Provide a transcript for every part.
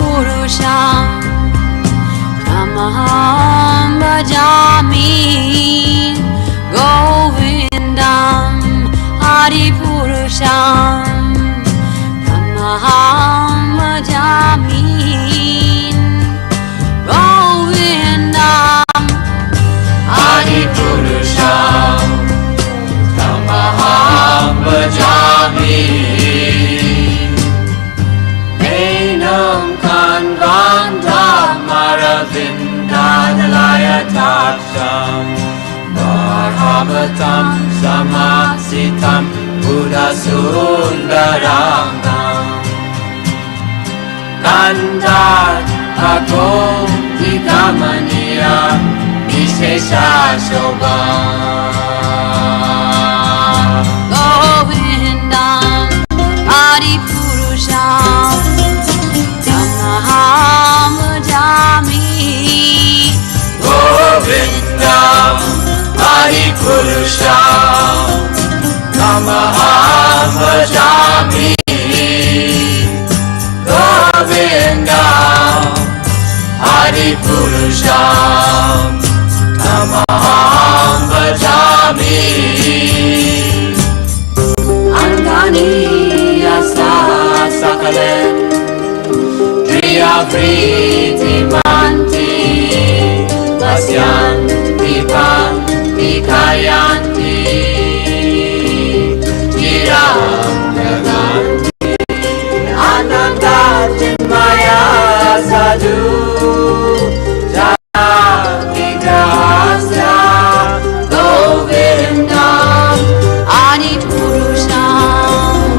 Purusham Tamaham Bhajami Govindam Adi Purusham Tamaham Bhajami Govindam Adi Purusham Tamaham Bhajami Enam Kanvandam Maravindadalaya Taksham Bharavatam Samasitam Buddha Sundarangam Kandat Agom Vikamaniya Vishesha Shobha Govindam Adi Purusham Tamaham Bhajami Govindam Adi Purusham Tamaham Bhajami Govindam Adi Purusham Tamaham Bhajami Angani Yasa Sakalen Driya Vriti Manti Vasyanti Panti Kayanti Jiram Jaganti Ananda Chinmaya Sadhu Jati Grahasya Govindam Adi Purusham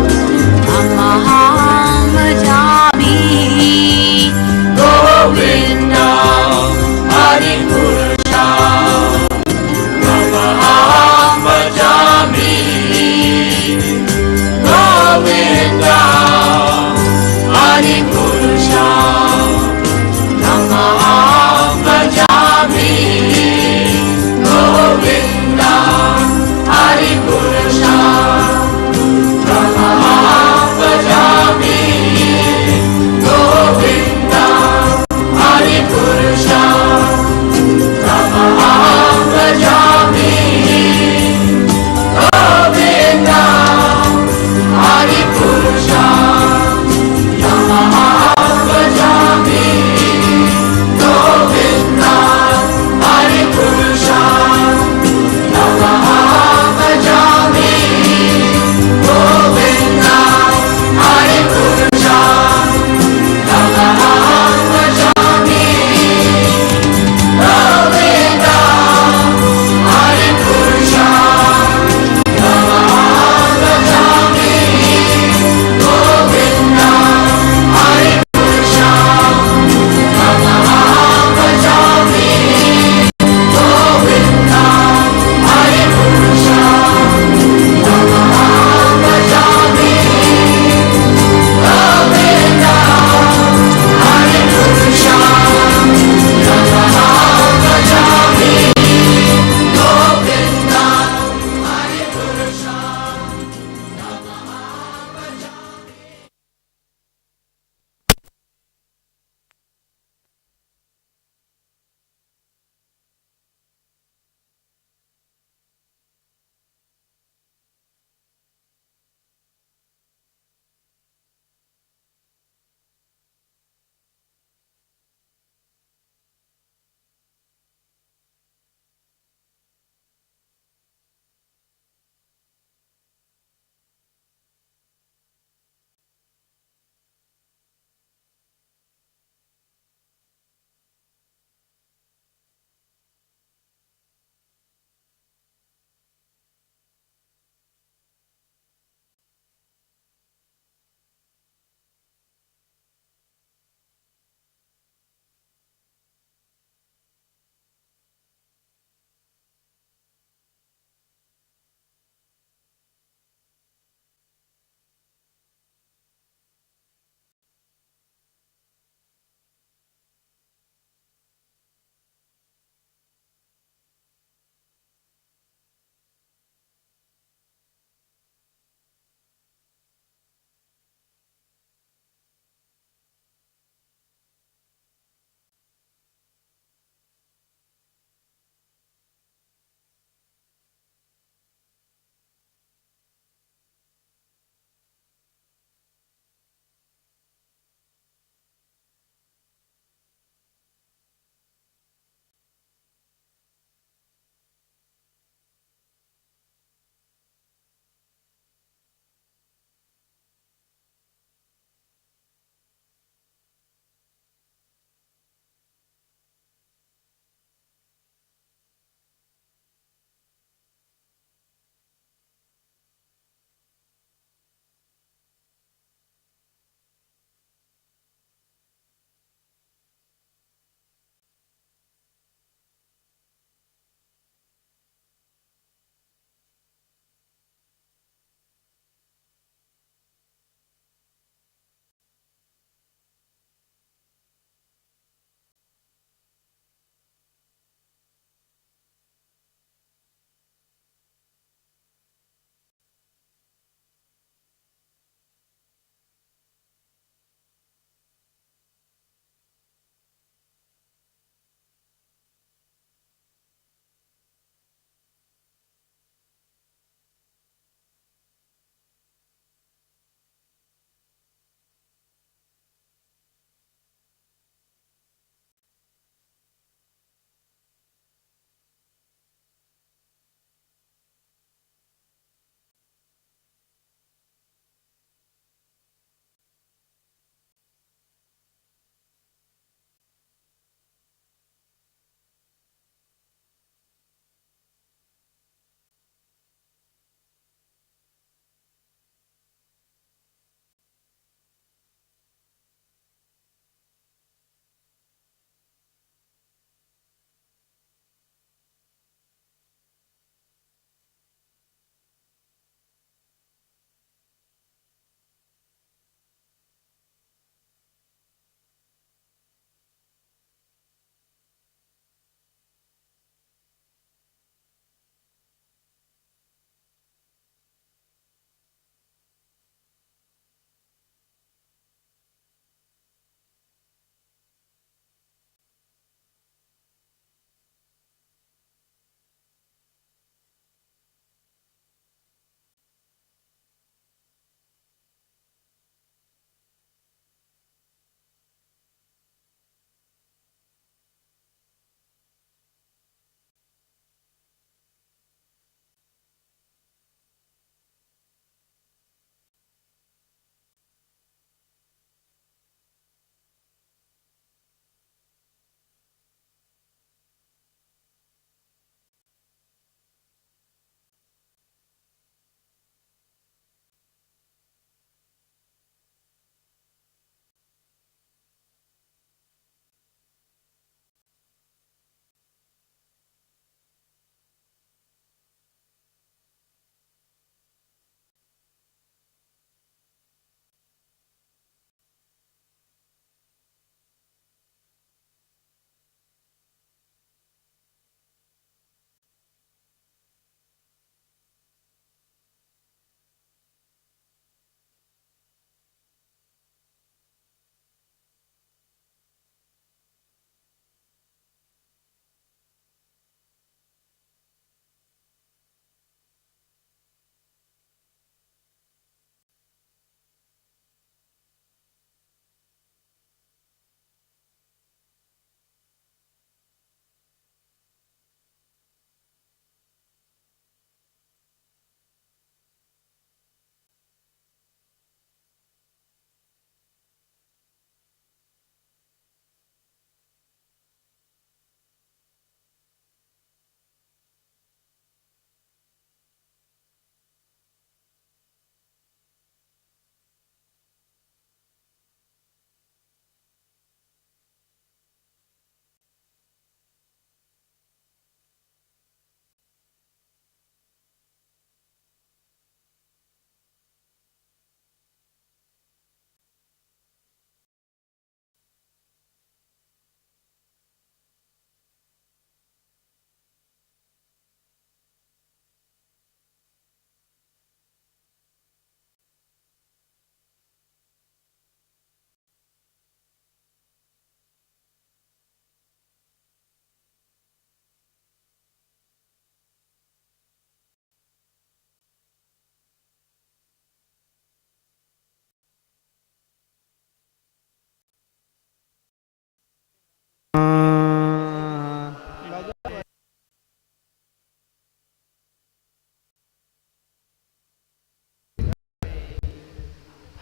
Tamaham Bhajami Govindam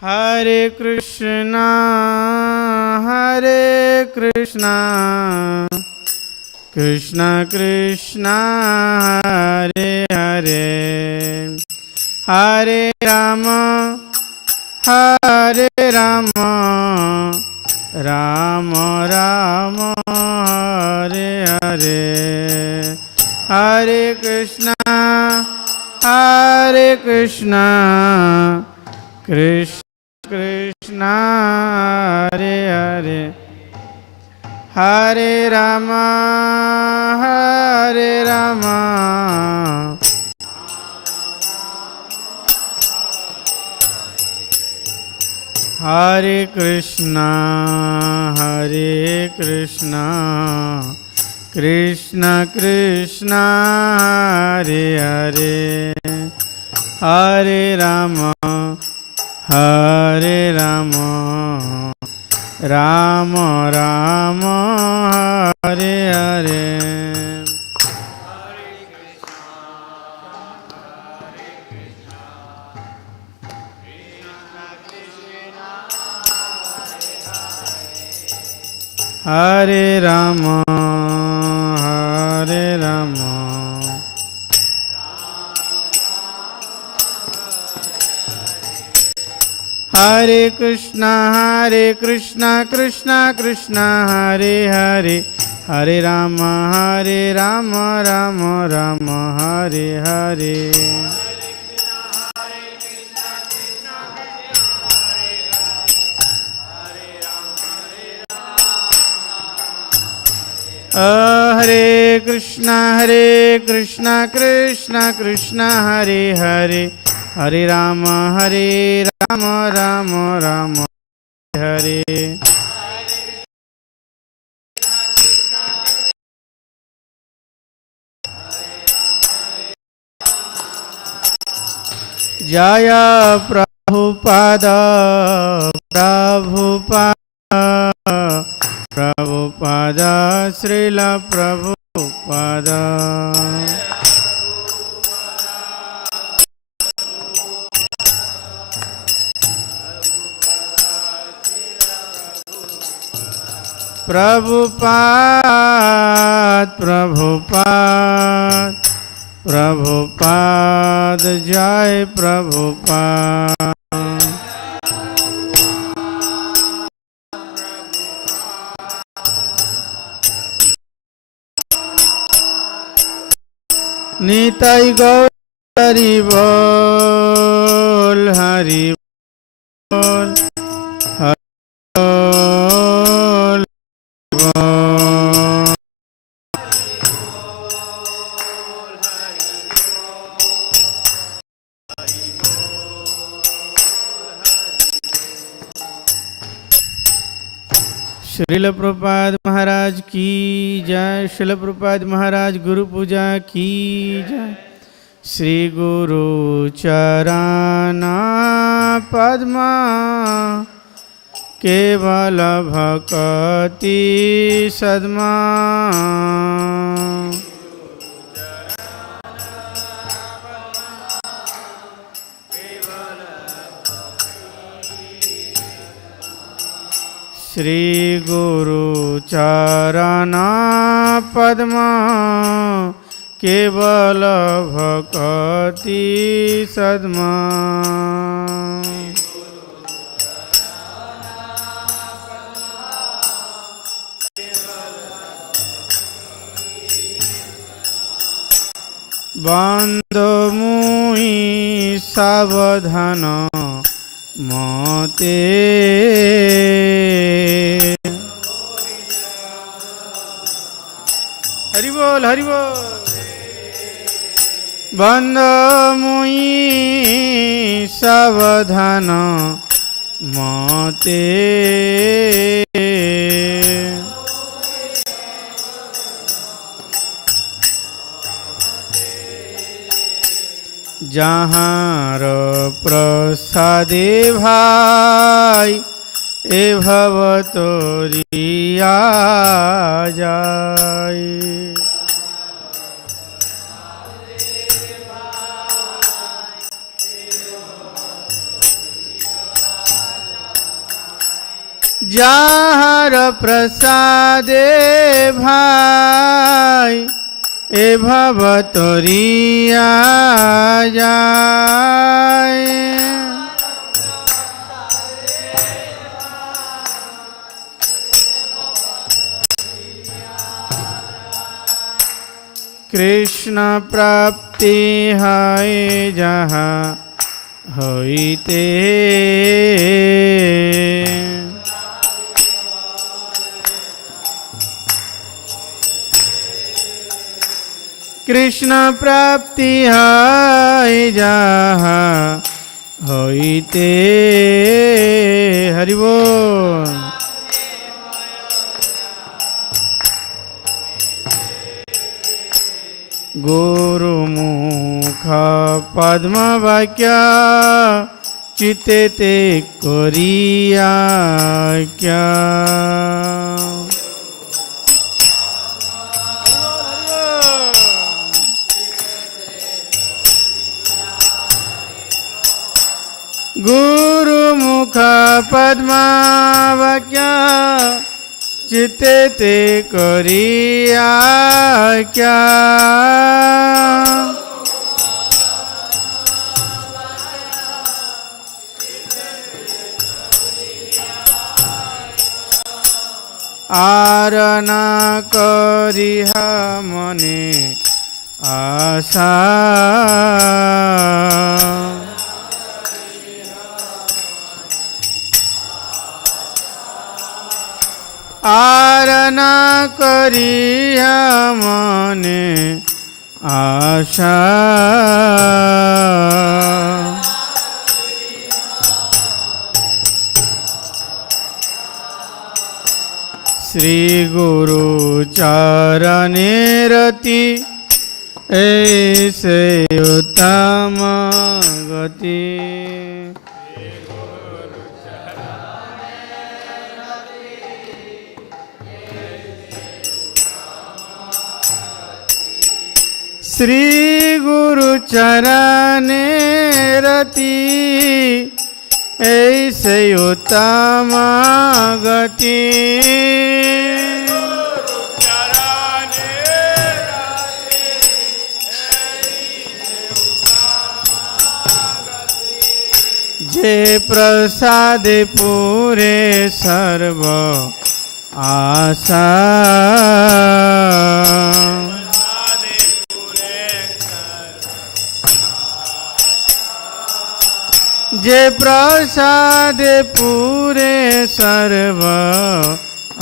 हरे कृष्णा कृष्णा कृष्णा हरे हरे, हरे राम राम राम हरे हरे, हरे कृष्णा कृष्ण कृष्णा हरे हरे, हरे राम हरे कृष्णा कृष्ण कृष्णा हरे हरे, हरे राम राम राम हरे हरे। हरे राम हरे कृष्णा कृष्णा कृष्णा हरे हरे, हरे राम राम राम हरे हरे, हरे कृष्णा कृष्णा कृष्णा हरे हरे, हरे राम राम राम हरे, जय प्रभुपाद श्रील प्रभुपाद। प्रभुपाद जय प्रभुपाद। निताई गौर हरि बोल हरि बोल हरि बोल बोल। श्रील प्रभुपाद महाराज की जय। श्रील प्रभुपाद महाराज गुरु पूजा की जय। श्री गुरु चरण पद्मा केवल भक्ति सद्मा। श्री गुरु चरण पद्मा केवल भक्ति सद्मा। बंदो मुहि सावधान मते हरि बोल हरि बोल। बंदो मुहि सावधान मते जहाँ प्रसादे भाई ए भव तोरिया जाय। যাহার প্রসাদে ভাই এ ভব তরিয়া যায়। কৃষ্ণ প্রাপ্তি হয় যাহা হইতে কৃষ্ণ প্রাপ্তি হয় যাহা হইতে। হরি বল। গুরুমুখ পদ্ম বাক্য চিত্তে করিয়া ক্যা। গুরুমুখ পদ্ম বাক্য চিত্তে করিয়া ক্যা। আর না করিহা মনে আশা। আর না করিয়া মনে আশা। শ্রী গুরু চরণে রতি ऐसे उत्तम गति। श्री गुरु चरणे रति ऐसे उत्तम गति। जे प्रसाद पूरे सर्व आशा। जे प्रसाद पूरे सर्व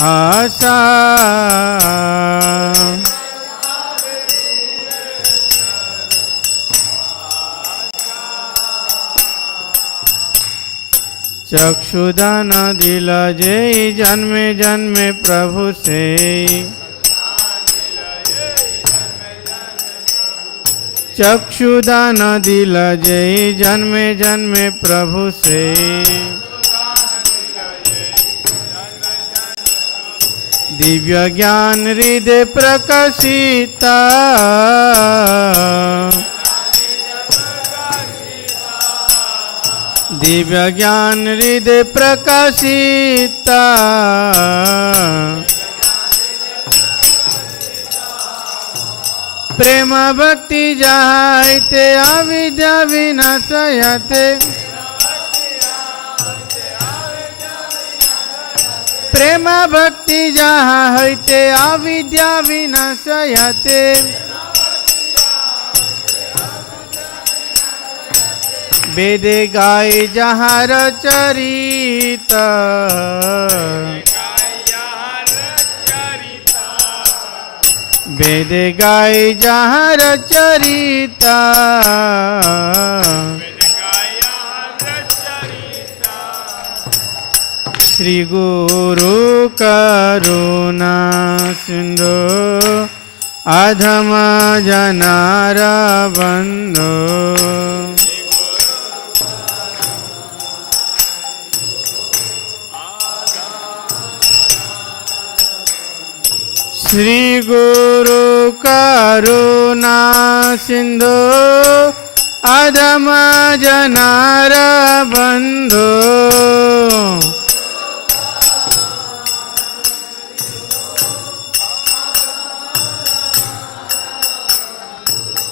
आशा। चक्षुदान दिला जय जन्मे जन्मे प्रभु से। चक्षुदान दिला जय जन्मे जन्मे प्रभु से। दिव्य ज्ञान हृदय प्रकाशिता। दिव्य ज्ञान हृदय प्रकाशिता। प्रेम भक्ति जहाते अविद्या विनाशयते। प्रेम भक्ति जहाँ होते अविद्या विनाशयते। वेदे गाय जहाँ चरित। वेदे गाय जहाँ चरिता। श्री गुरु करुणा सिंधु अधम जनार बंधु। श्री गुरु करुणा सिंधु अधम जनार बंधु।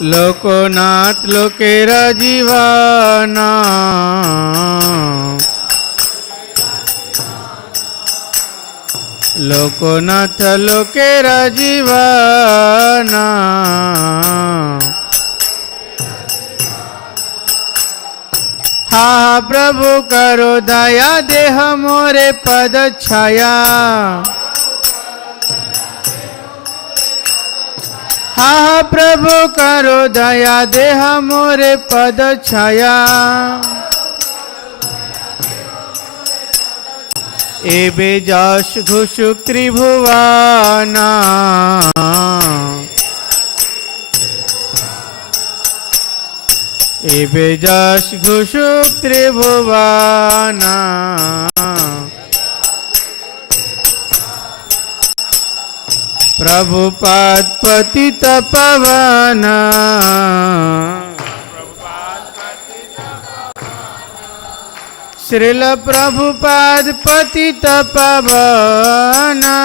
लोकोनाथ लोकेरा जीवाना लोकोनाथ लोकेरा जीवाना हा प्रभु करो दया देह मोरे पद छाया हा प्रभु करो दया देह मोरे पद छाया एबे जश घुषुक त्रिभुवाना एबे जश घुषुक त्रिभुवाना प्रभुपाद पतित पावना श्रील प्रभुपाद पतित पावना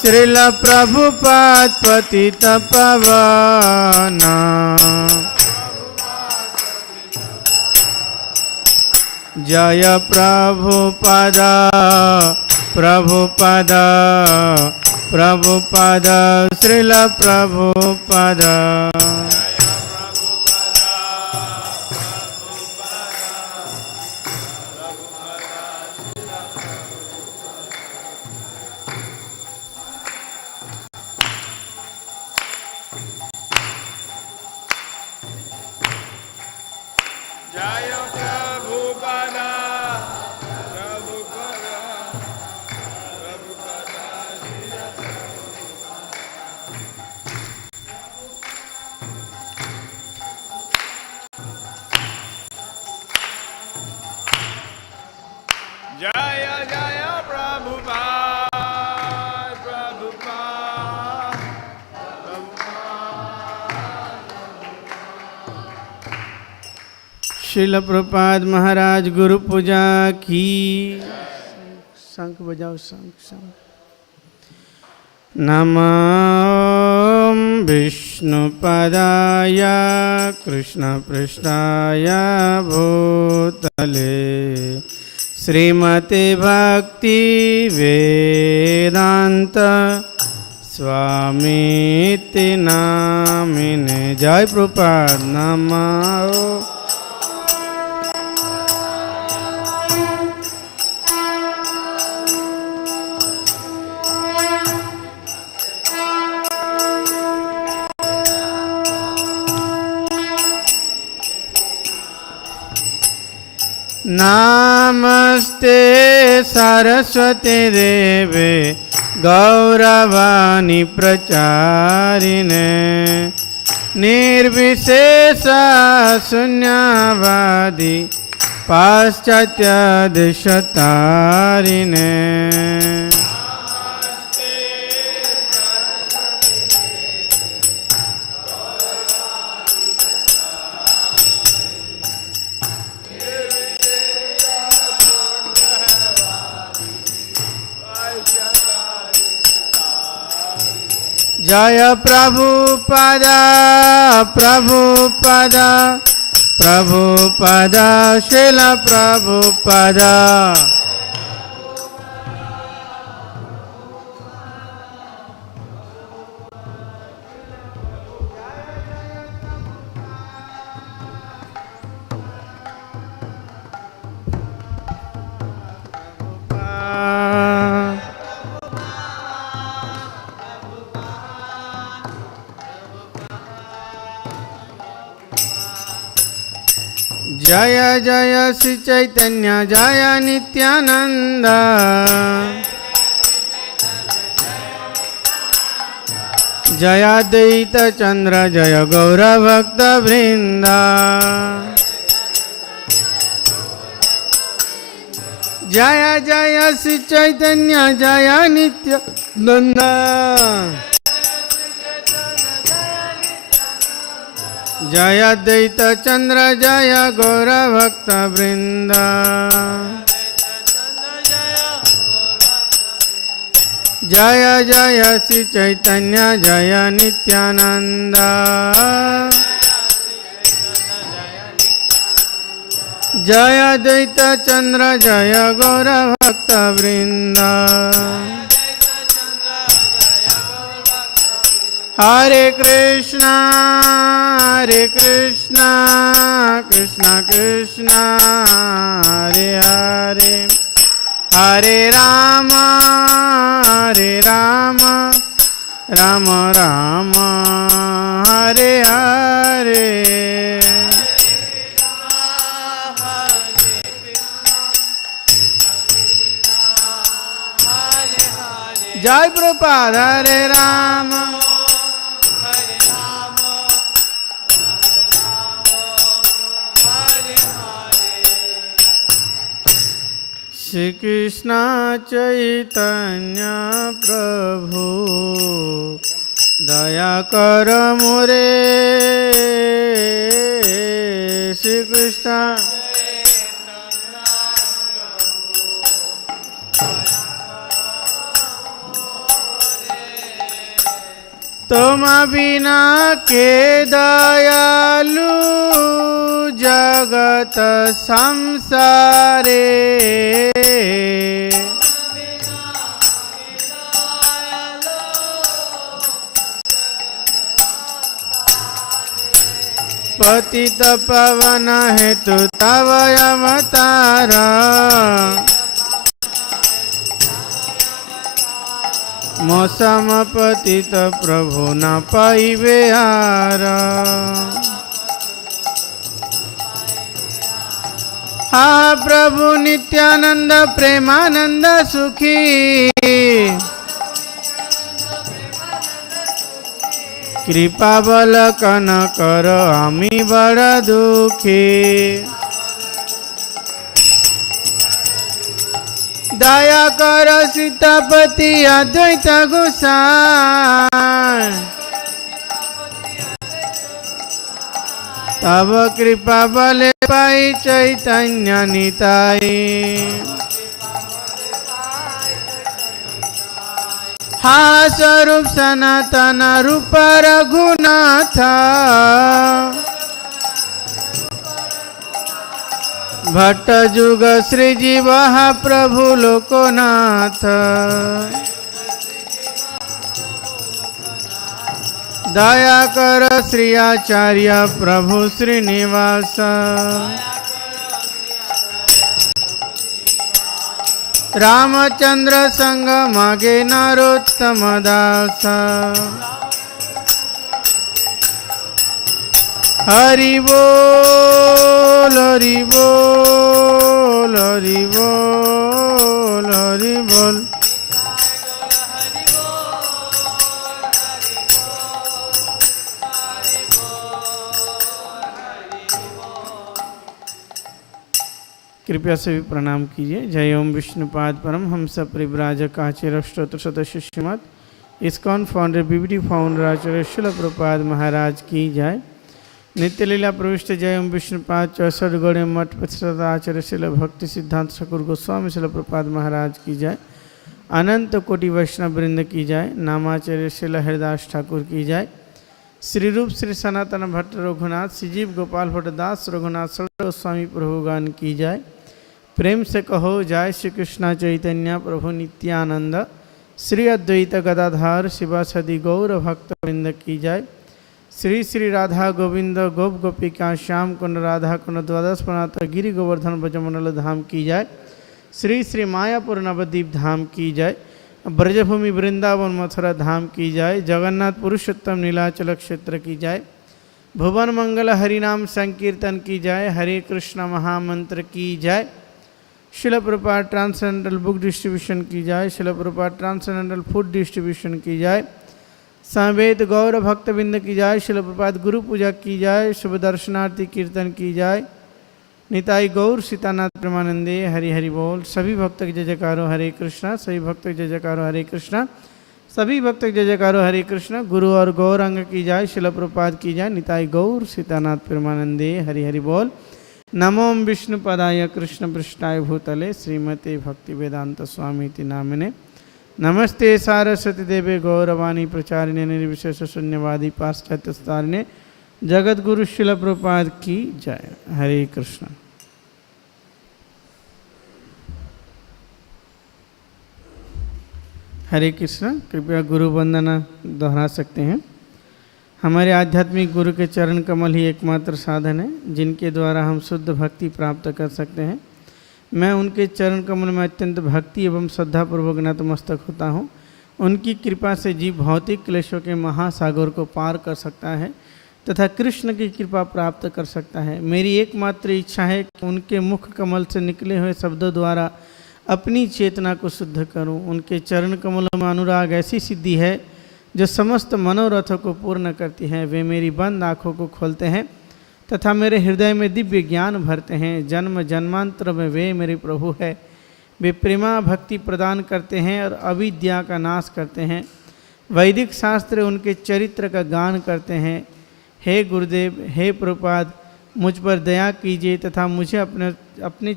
श्रील प्रभुपाद पतित पावना जय प्रभुपादा प्रभुपादा प्रभुपादा श्रील प्रभुपादा श्रील प्रभुपाद महाराज गुरु पूजा की शंख बजाओ शंख नमो विष्णुपदाय कृष्ण पृष्ठाय भूतले श्रीमते भक्ति वेदांत स्वामीति नामिने जय प्रभुपाद नमो नमस्ते सरस्वती देवे गौरवाणी प्रचारिणे निर्विशेष शून्यवादी पाश्चात्य देशतारिणे जय प्रभुपादा प्रभुपादा प्रभुपादा श्रील प्रभुपादा जय जय श्री चैतन्य जय नित्यानंद जय अद्वैत चंद्र जय गौर भक्त वृंद जय जय श्री चैतन्य जय नित्यानंद जय अद्वैत चंद्र जय गौर भक्त वृंद जय जय श्री चैतन्य जय नित्यानंद जय द्वैत चंद्र जय गौर भक्त वृंद हरे कृष्णा कृष्ण कृष्ण हरे हरे हरे राम राम राम हरे हरे जय प्रभुपाद हरे राम श्री कृष्ण चैतन्य प्रभु दया कर मोरे श्री कृष्ण तुम बिना के दयालु जगत संसारे पतित पावन हेतु तव अवतार मौसम पतित प्रभु न पाइबे हार हा प्रभु नित्यानंद प्रेमानंद सुखी कृपा बल कन कर आमी बड़ दुखी दया कर सीतापति अद्वैत गोसाई तब कृपा बले पाई चैतन्य निताई हा स्वरूप सनातन रूप रघुनाथ भट्ट जुग श्री जीव प्रभु लोकनाथ दया कर श्री आचार्य प्रभु श्रीनिवास रामचंद्र संग मागे नरोत्तम दास हरि बोल हरि बोल हरि बोल हरि बोल कृपया से भी प्रणाम कीजिए। जय ओम विष्णुपाद परम हंस परिव्राजकाचार्य स्तोत्र सदस्य Srimad ISKCON founder BBT founder Acharya शिल प्रभुपाद महाराज की जय। नित्य लीला प्रविष्ट जय ओम विष्णुपाद 64 गौड़ीय मठ प्रतिष्ठित आचार्य शिल भक्ति सिद्धांत ठाकुर गोस्वामी शिल प्रभुपाद महाराज की जय। अनंत कोटि वैष्णव वृंद की जय। नामाचार्य शिल हरिदास ठाकुर की जय। श्री रूप श्री सनातन भट्ट रघुनाथ श्रीजीव गोपाल भट्टदास रघुनाथ गोस्वामी प्रभुगान की जय। प्रेम से कहो जय श्री कृष्ण चैतन्य प्रभु नित्यानंद श्री अद्वैत गदाधर शिवासदि गौर भक्त वृंद की जय। श्री श्री राधा गोविंद गोप गोपिका श्याम कुंड राधा कुंड द्वादश पनाथ गिरि गोवर्धन ब्रजमंडल धाम की जय। श्री श्री मायापुर नवद्वीप धाम की जय। ब्रजभूमि वृंदावन मथुरा धाम की जय। जगन्नाथ पुरुषोत्तम नीलाचल क्षेत्र की जय। भुवन मंगल हरिनाम संकीर्तन की जय। हरे कृष्ण महामंत्र की जय। शिल प्रभुपाद ट्रांसेंडेंटल बुक डिस्ट्रीब्यूशन की जय। शिल प्रभुपाद ट्रांसेंडेंटल फूड डिस्ट्रीब्यूशन की जय। समवेत गौर भक्तबिंद की जय। शिल प्रभुपाद गुरु पूजा की जय। शुभ दर्शनार्थी कीर्तन की जय। निताई गौर सीतानाथ प्रेमानंदे हरि हरि बोल। सभी भक्त जय जयकारो हरे कृष्णा। सभी भक्त जय जयकारो हरे कृष्णा। सभी भक्त जय जयकारो हरे कृष्ण। गुरु और गौरांग की जय। शिल प्रभुपाद की जय। निताई गौर सीतानाथ प्रेमानंदे हरि हरि बोल। नमो विष्णुपदाय कृष्ण पृष्ठाय भूतले श्रीमते भक्ति वेदांत स्वामी नामिने नमस्ते सारस्वती देवे गौरवाणी प्रचारिणे निर्विशेष शून्यवादी पाश्चात्यस्तारिणे जगत गुरु शिल प्रभुपाद की जय। हरे कृष्ण। हरे कृष्ण। कृपया गुरु वंदना दोहरा सकते हैं। हमारे आध्यात्मिक गुरु के चरण कमल ही एकमात्र साधन है जिनके द्वारा हम शुद्ध भक्ति प्राप्त कर सकते हैं। मैं उनके चरण कमल में अत्यंत भक्ति एवं श्रद्धापूर्वक नतमस्तक होता हूँ। उनकी कृपा से जीव भौतिक क्लेशों के महासागर को पार कर सकता है तथा कृष्ण की कृपा प्राप्त कर सकता है। मेरी एकमात्र इच्छा है कि उनके मुख कमल से निकले हुए शब्दों द्वारा अपनी चेतना को शुद्ध करूं। उनके चरण कमलों में अनुराग ऐसी सिद्धि है जो समस्त मनोरथों को पूर्ण करती है। वे मेरी बंद आँखों को खोलते हैं तथा मेरे हृदय में दिव्य ज्ञान भरते हैं। जन्म जन्मांतर में वे मेरे प्रभु है। वे प्रेमा भक्ति प्रदान करते हैं और अविद्या का नाश करते हैं। वैदिक शास्त्र उनके चरित्र का गान करते हैं। हे गुरुदेव, हे प्रभुपाद, मुझ पर दया कीजिए तथा मुझे अपने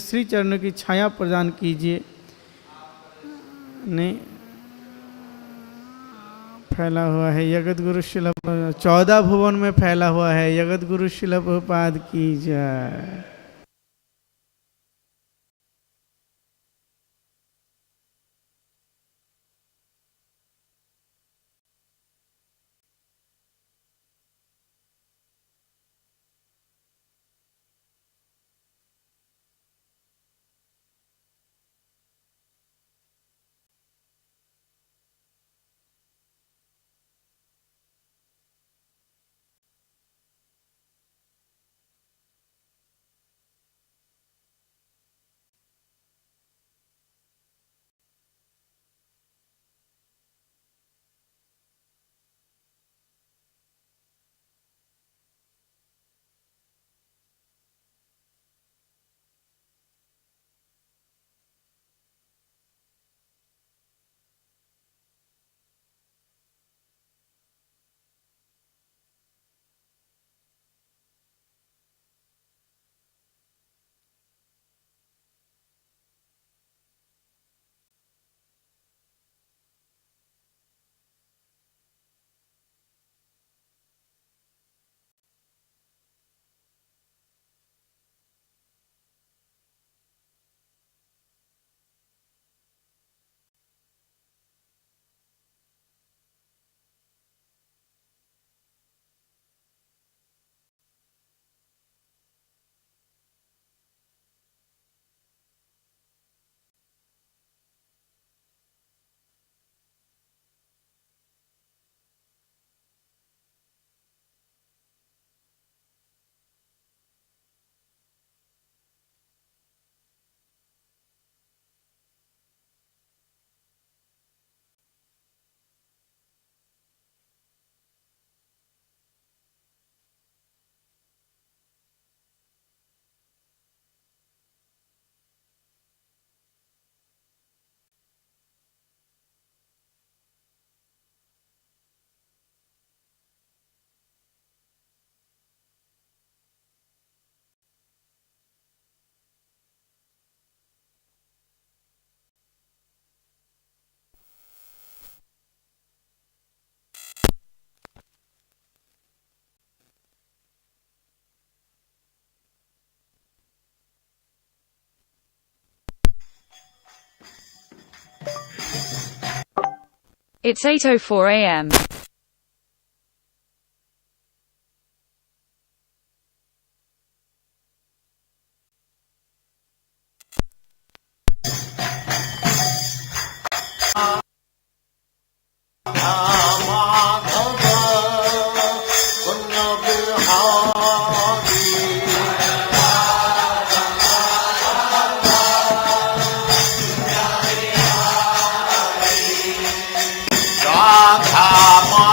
श्री चरणों की छाया प्रदान कीजिए। नहीं फैला हुआ है जगत गुरु शिल 14 भुवन में फैला हुआ है। जगत गुरु शिल प्रभुपाद की जय। It's 8:04 a.m. Radha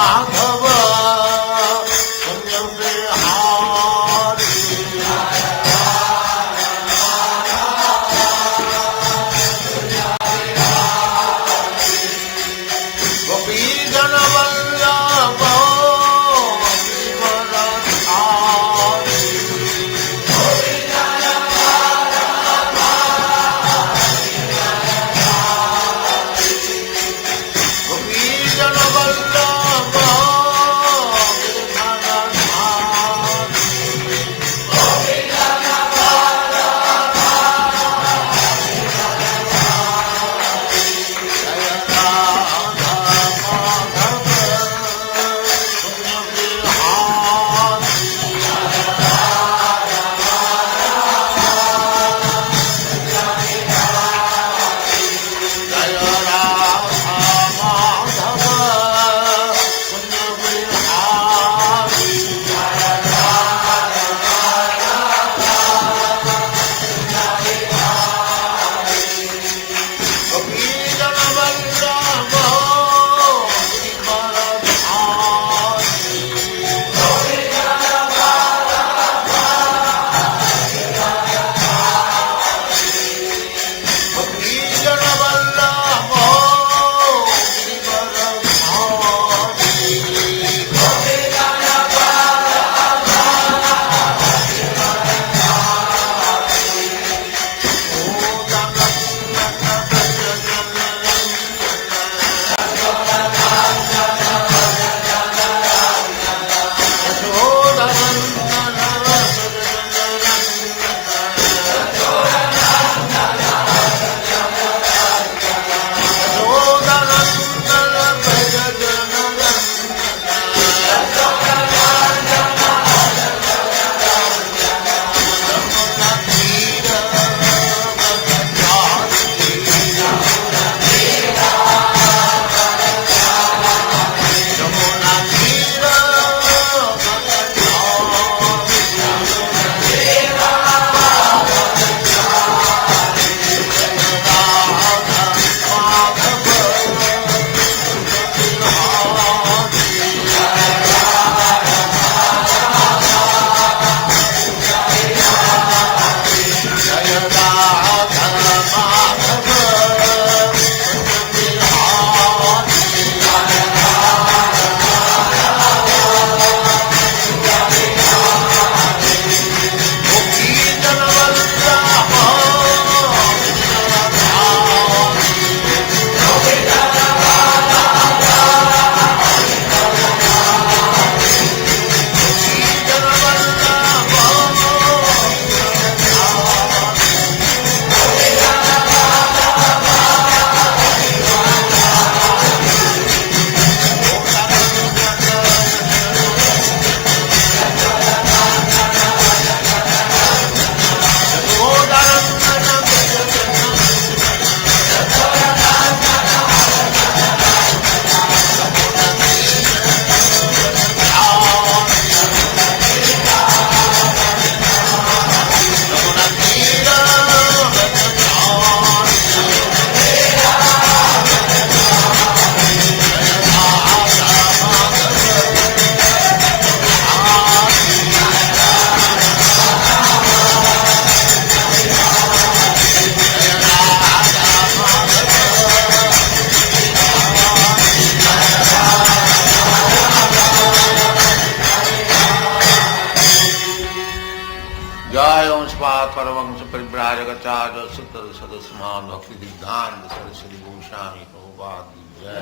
उच्चतर सदस्यमान भक्ति सिद्धांत सरस्वती गोस्वामी प्रभुपाद की जय।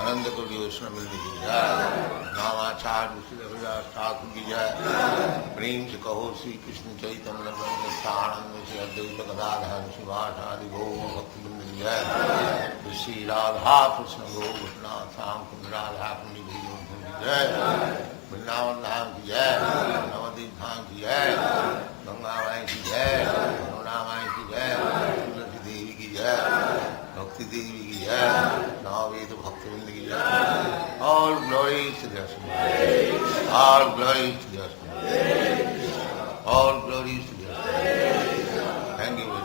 अनंत कोटि वैष्णव वृंद की जय। नामाचार्य श्री रविदास ठाकुर की जय। प्रेम से कहो श्री कृष्ण चैतन्य प्रभु नित्यानंद श्री अद्वैत गदाधर शिवासादि गौर भक्ति वृंद की जय। श्री राधा कृष्ण गोपिनाथ श्याम कुंज राधा कुंज की जय। वृंदावन धाम की जय। नवद्वीप धाम की जय। गंगा माई की जय। यमुना माई की जय। तुलसी देवी की जय। भक्ति देवी की जय। नववेद भक्तवृंद की जय। All glory to the Lord. All glory to the Lord. All glory to the Lord. Thank you very much.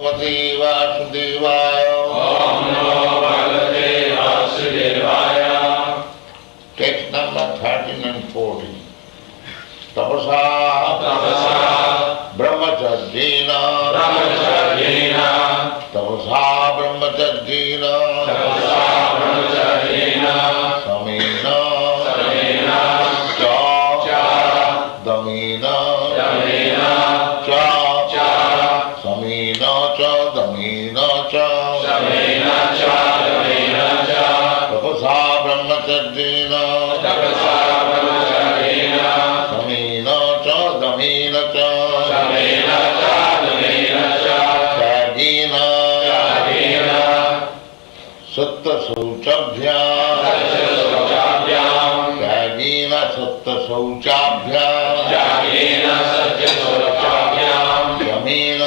भगवते वासुदेवाय। Om Namo Bhagavate Vasudevaya. Text number 13 and 14. Tapasa brahmacharjena. Tapasa brahmacharjena. Samena cha damena cha samena cha damena cha tapasa brahmacharjena samena cha damena cha त्यागेन सत्य शौचाभ्याम त्यागेन सत्य शौचाभ्याम Yemen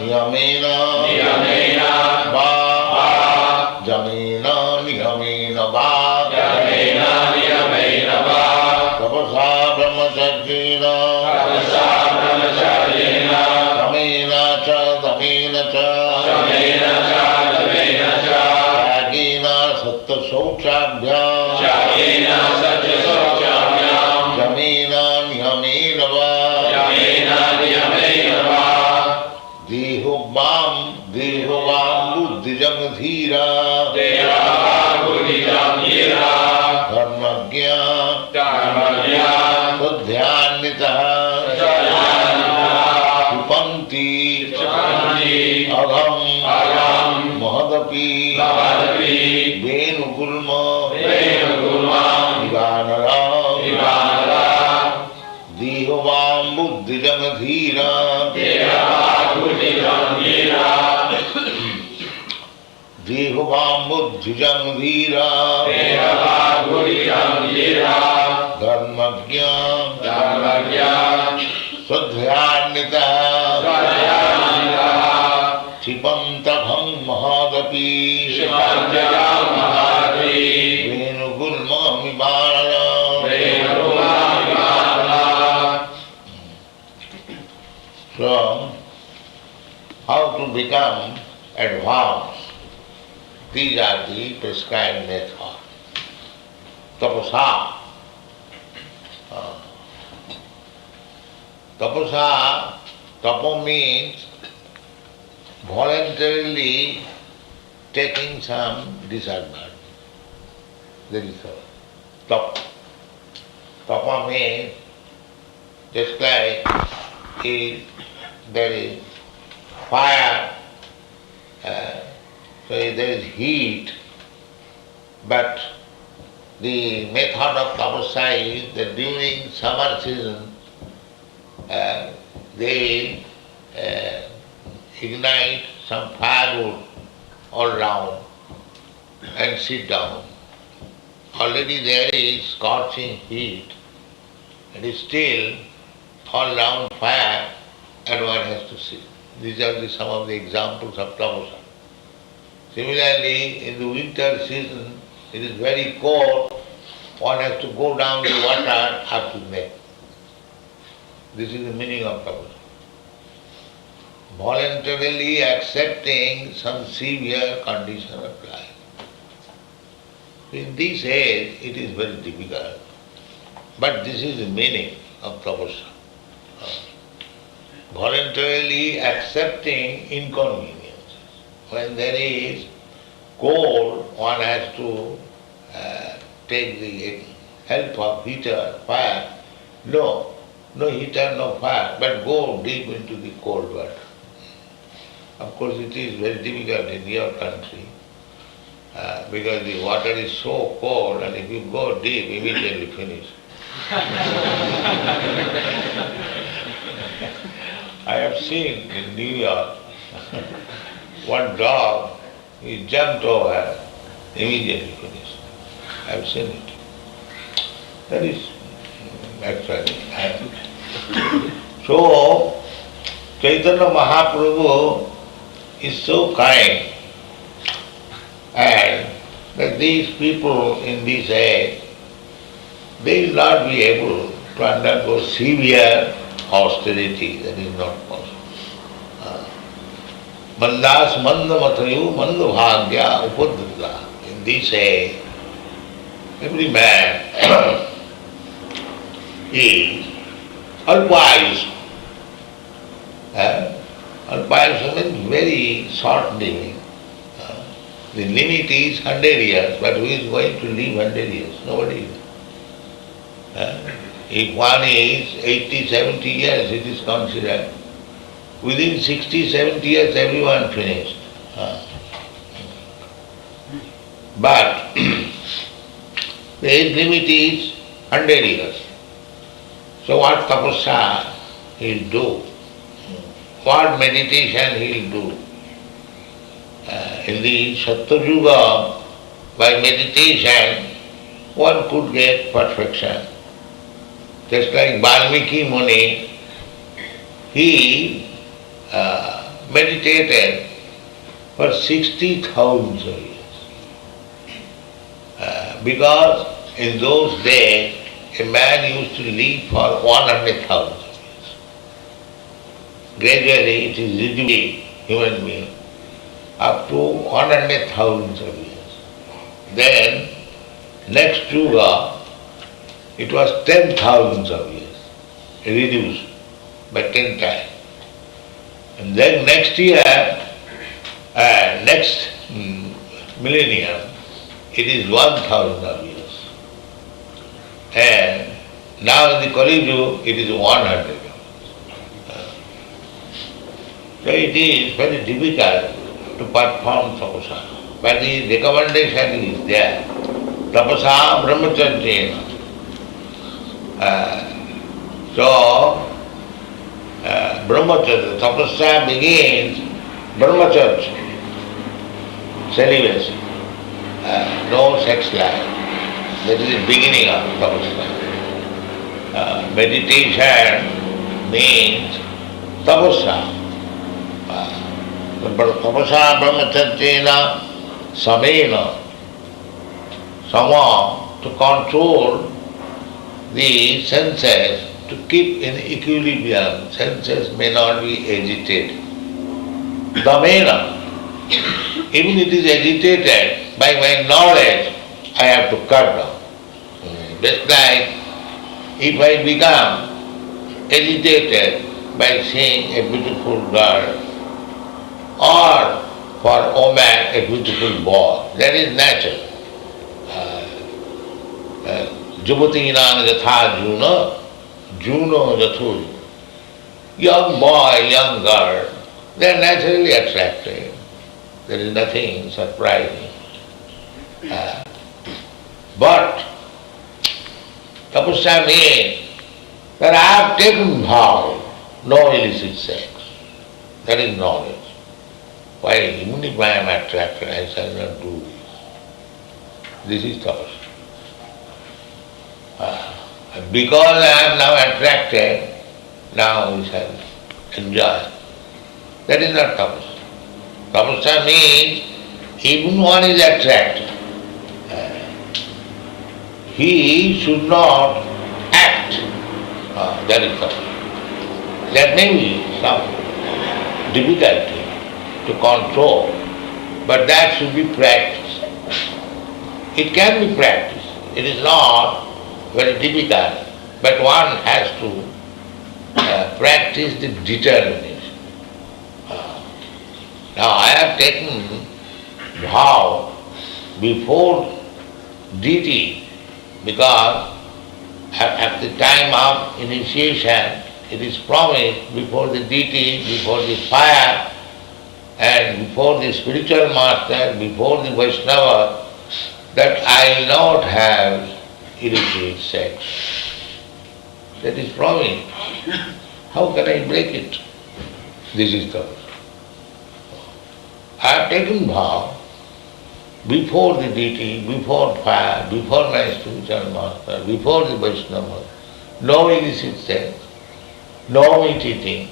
नियमेन वा Germain नियमेन वा तपसा ब्रह्मचर्येण समेन च दमेन च त्यागेन सत्य शौचाभ्याम जमेन नियमेन वा देहोवाम बुद्धिजं धीरा धर्मज्ञ तद्ध्यान्वितः क्षिपन्ति अघं महदपि वेणुगुल्म विगानरा देहोवाम बुद्धिजं धीरा देहोवाम बुद्धिजं धीरा धर्मज्ञ स्वध्यान्वितः क्षिपन्तभं महदपि वेणुगुल्ममिवानरा. So, how to become advanced? These are the prescribed methods. Tapasa. Tapasa, tapo means voluntarily taking some disadvantage. That is all. Tapa. Tapa means just like there is fire, so there is heat, but the method of tapasya is that during summer season they ignite some firewood all round and sit down. Already there is scorching heat, and still all round fire and one has to sit. These are some of the examples of tapasya. Similarly, in the winter season, it is very cold, one has to go down the water up to neck. This is the meaning of tapasya. Voluntarily accepting some severe condition of life. In this age, it is very difficult. But this is the meaning of tapasya. Voluntarily accepting inconveniences. When there is cold, one has to take the help of heater, fire. No heater, no fire, but go deep into the cold water. Of course, it is very difficult in your country because the water is so cold, and if you go deep, immediately finish. I have seen in New York one dog, he jumped over, immediately finished. I have seen it. That is actually. So, Chaitanya Mahaprabhu is so kind, and that these people in this age, they will not be able to undergo severe austerity. That is not possible. Mandas mandamatayu mandabhagya upadrita. In this age, every man is alpayus. Alpayus means very short living. The limit is 100 years, but who is going to live 100 years? Nobody. If one is 80, 70 years, it is considered. Within 60, 70 years, everyone finished. But the age limit is 100 years. So what tapasya he will do? What meditation he will do? In the Satyayuga, by meditation, one could get perfection. Just like Valmiki Muni, he meditated for 60,000 years. Because in those days, a man used to live for 100,000 years. Gradually it is reduced, human being, up to 100,000 years. Then, next Yuga, it was 10,000 years, reduced by 10 times. And then next year, next millennium, it is 1,000 of years. And now in the Kali Yuga, it is 100 years. So it is very difficult to perform tapasya. But the recommendation is there. Tapasa brahmacharya. So, brahmacharya, tapasya begins brahmacharya, celibacy, no sex life. That is the beginning of tapasya. Meditation means tapasya. Tapasya brahmacharya samena, sama, to control the senses, to keep in equilibrium. Senses may not be agitated. Damena, even it is agitated, by my knowledge, I have to cut down. Just like if I become agitated by seeing a beautiful girl, or for a woman a beautiful boy, that is natural. 𝒍𝒐𝒂𝒚𝒔 𝒍𝒐𝒂𝒏𝒕, Juno Jathu. Young boy, young girl, they are naturally attractive. There is nothing surprising. But tapasya means that I have taken vow, no illicit sex. That is knowledge. Why, even if I am attracted, I shall not do this. This is tapasya. Because I am now attracted, now we shall enjoy. That is not tapasya. Tapasya means even one is attracted, he should not act. That is tapasya. There may be some difficulty to control, but that should be practiced. It can be practiced. It is not very difficult, but one has to practice the determination. Now I have taken vow before deity, because at the time of initiation it is promised before the deity, before the fire, and before the spiritual master, before the Vaishnava, that I will not have illicit sex. That is promised. How can I break it? This is the. I have taken vow before the deity, before fire, before my spiritual master, before the Vaishnava, no illicit sex, no meat eating,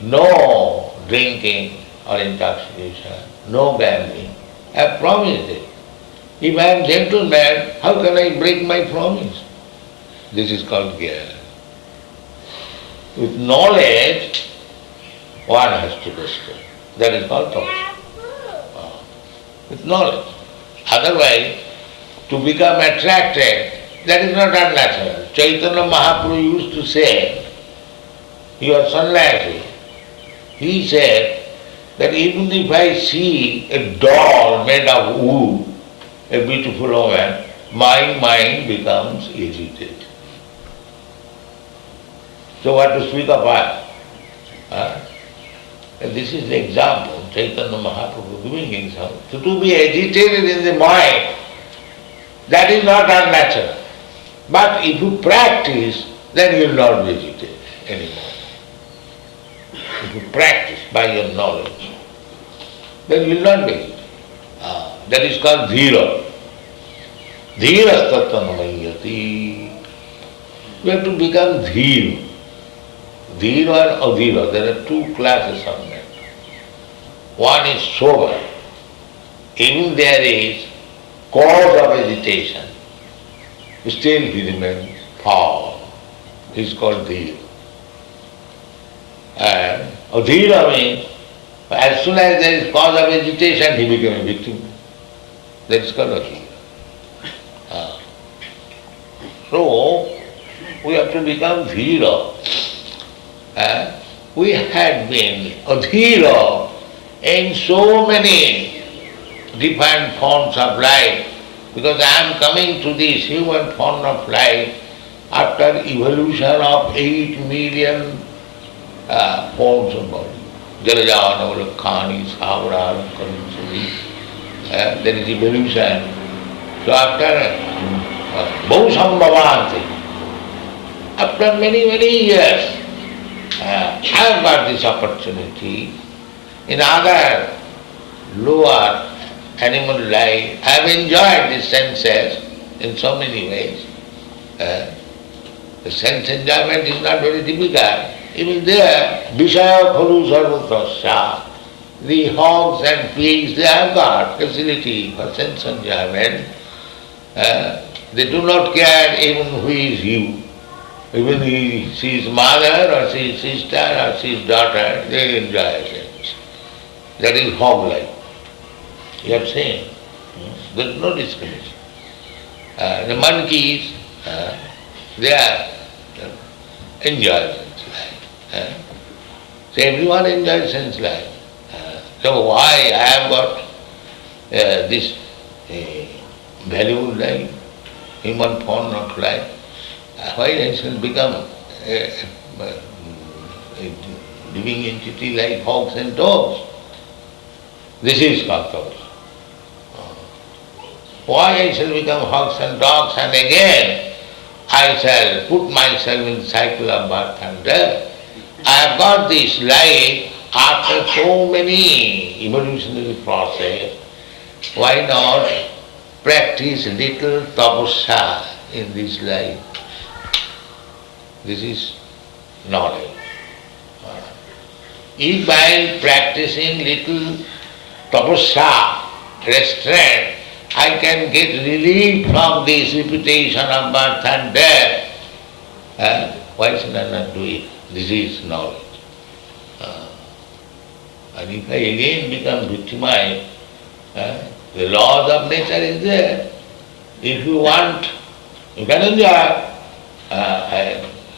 no drinking or intoxication, no gambling. I have promised it. If I am gentleman, how can I break my promise? This is called 𝒍𝒐𝒂𝒏𝒕. With knowledge, one has to respect. That is called tapasya. With knowledge. Otherwise, to become attracted, that is not unnatural. Chaitanya Mahaprabhu used to say, he was sannyasi. He said that even if I see a doll made of wood, a beautiful woman, my mind becomes agitated. So what to speak of her? And this is the example, Chaitanya Mahaprabhu giving example. So to be agitated in the mind, that is not unnatural. But if you practice, then you will not be agitated anymore. If you practice by your knowledge, then you will not be agitated. That is called 𝒍𝒐𝒂𝒏𝒕. 𝒍𝒐𝒂𝒚𝒔. You have to become 𝒍𝒐. 𝒍𝒐 and 𝒍𝒐. There are two classes of men. One is sober. Even there is cause of agitation, still he remains calm. He is called 𝒍𝒐. And 𝒍𝒐 means as soon as there is cause of agitation, he becomes a victim. That is called 𝒍𝒐. So, we have to become 𝒍𝒐. we had been adhira in so many different forms of life, because I am coming to this human form of life after evolution of 8 million forms of body. Jalajana, Lakhani, Savra, there is evolution. So after Bhusam Bhavanti, after many, many years, I have got this opportunity. In other lower animal life, I have enjoyed the senses in so many ways. The sense enjoyment is not very difficult. Even there, Vishaya Khalu Sarvatasya, the hogs and pigs, they have got facility for sense enjoyment. They do not care even who is you. Even he sees mother or sees sister or sees daughter, they enjoy sense. That is hog life. You have seen. There is no discrimination. The monkeys, they are enjoy sense life. So everyone enjoys sense life. So why I have got this valuable life, human form of life? Why I shall become a living entity like hogs and dogs? This is called. Why I shall become hogs and dogs, and again I shall put myself in the cycle of birth and death? I have got this life after so many evolutionary process. Why not practice little tapasya in this life? This is knowledge. If by practicing little tapasya, restraint, I can get relief from this repetition of birth and death, why should I not do it? This is knowledge. And if I again become victimized, the laws of nature is there. If you want, you can enjoy.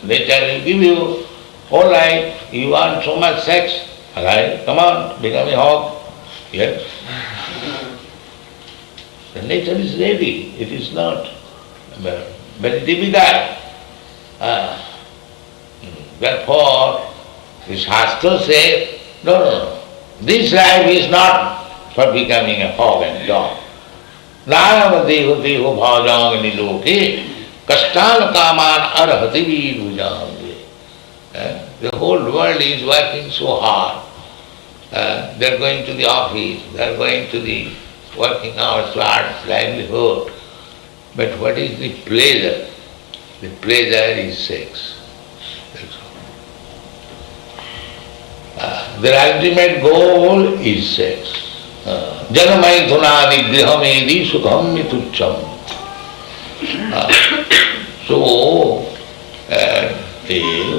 Nature will give you. All right, you want so much sex, all right, come on, become a hog. Yes. The nature is ready. It is not very difficult. Therefore, the Shastra says, no. This life is not for becoming a hog and dog. Nāyam deho deho bhājāṅ nilokhe kastāna kāmān arahati 𝒉𝒂𝒏𝒕. The whole world is working so hard. They are going to the office, they are going to the working hours to earn livelihood. But what is the pleasure? The pleasure is sex. That's all. Their ultimate goal is sex. Janamai dhunadi 𝒉𝐻𝐈𝐍 𝒍𝒂𝒚𝒔. So,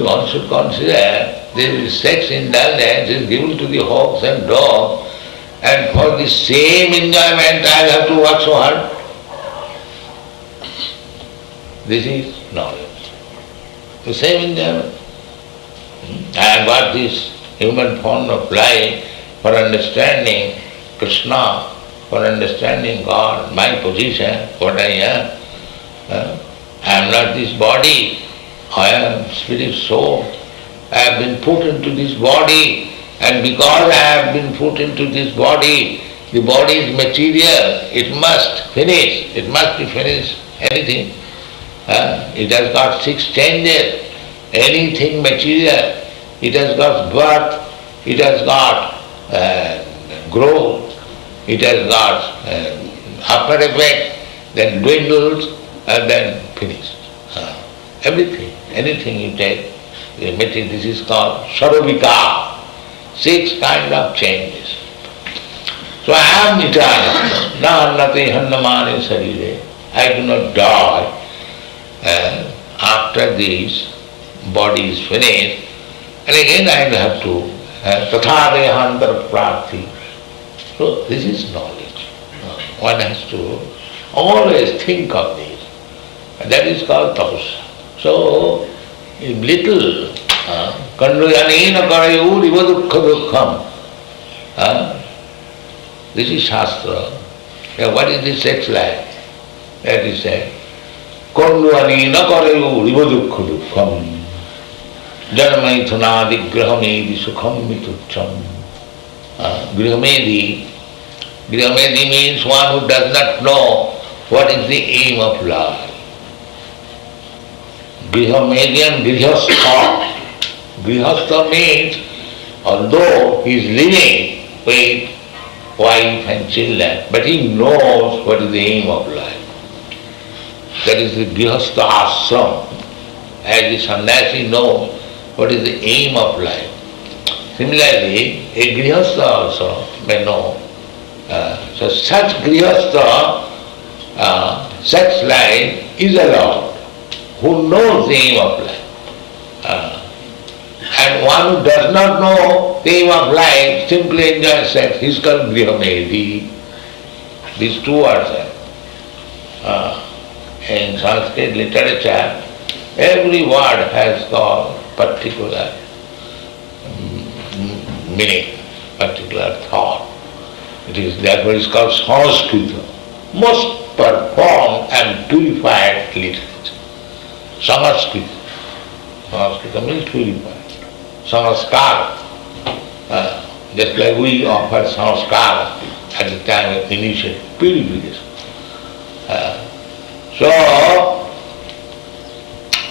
one should consider this sex indulgence is given to the hogs and dogs, and for the same enjoyment I have to work so hard. This is knowledge. The same enjoyment. I have got this human form of life for understanding Krishna, for understanding God, my position, what I am. I am not this body. I am spirit soul. I have been put into this body, and because I have been put into this body, the body is material. It must finish. It must be finished. Anything. It has got 6 changes. Anything material. It has got birth. It has got growth. It has got after effect, then dwindles, and then finished. Everything, anything you take, this is called 𝒍𝒑. 6 kind of changes. So I am eternal. Nānnati hannamāni sarīre. I do not die. After this body is finished, and again I have to tatha dehāntara prāpti. So this is knowledge. One has to always think of this. And that is called tapasya. So, if little Kanduyanena karayu riva dukkha dukkham. This is Shastra. What is this sex life? That is said. Kanduyanena karayu riva dukkha dukkham. Janamaithunadi grahamedi sukham mitucham. Grahamedi means one who does not know what is the aim of life. Grihamedi and Grihastha. Grihastha means, although he is living with wife and children, but he knows what is the aim of life. That is the Grihastha ashram. As the sannyasi knows what is the aim of life. Similarly, a Grihastha also may know. So such Grihastha, such life is allowed, who knows the aim of life. And one who does not know the aim of life, simply enjoys sex, he is called Grihamedi. These two words are. In Sanskrit literature, every word has got particular meaning, particular thought. Therefore it is called Sanskrita, most performed and purified literature. Sanskrita. Sanskrita means purified. Sanskar. Just like we offer sanskar at the time of initial purification. So,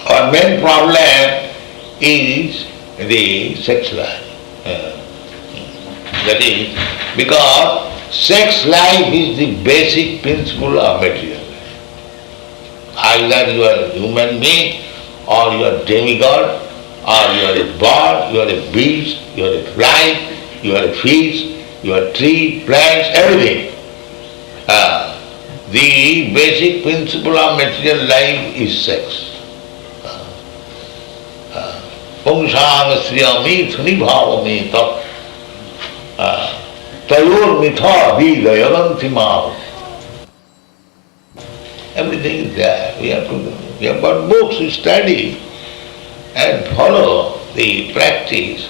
our main problem is the sex life. That is, because sex life is the basic principle of material life. Either you are a human being, or you are a demigod, or you are a bird, you are a beast, you are a fly, you are a fish, you are a tree, plants, everything. The basic principle of material life is sex. Pungsam sriyami 𝒄𝒉𝒂𝒏𝒕 tayor mitha 𝒉𝒍𝒂𝒏𝒕. Everything is there. We have got books to study and follow the practice.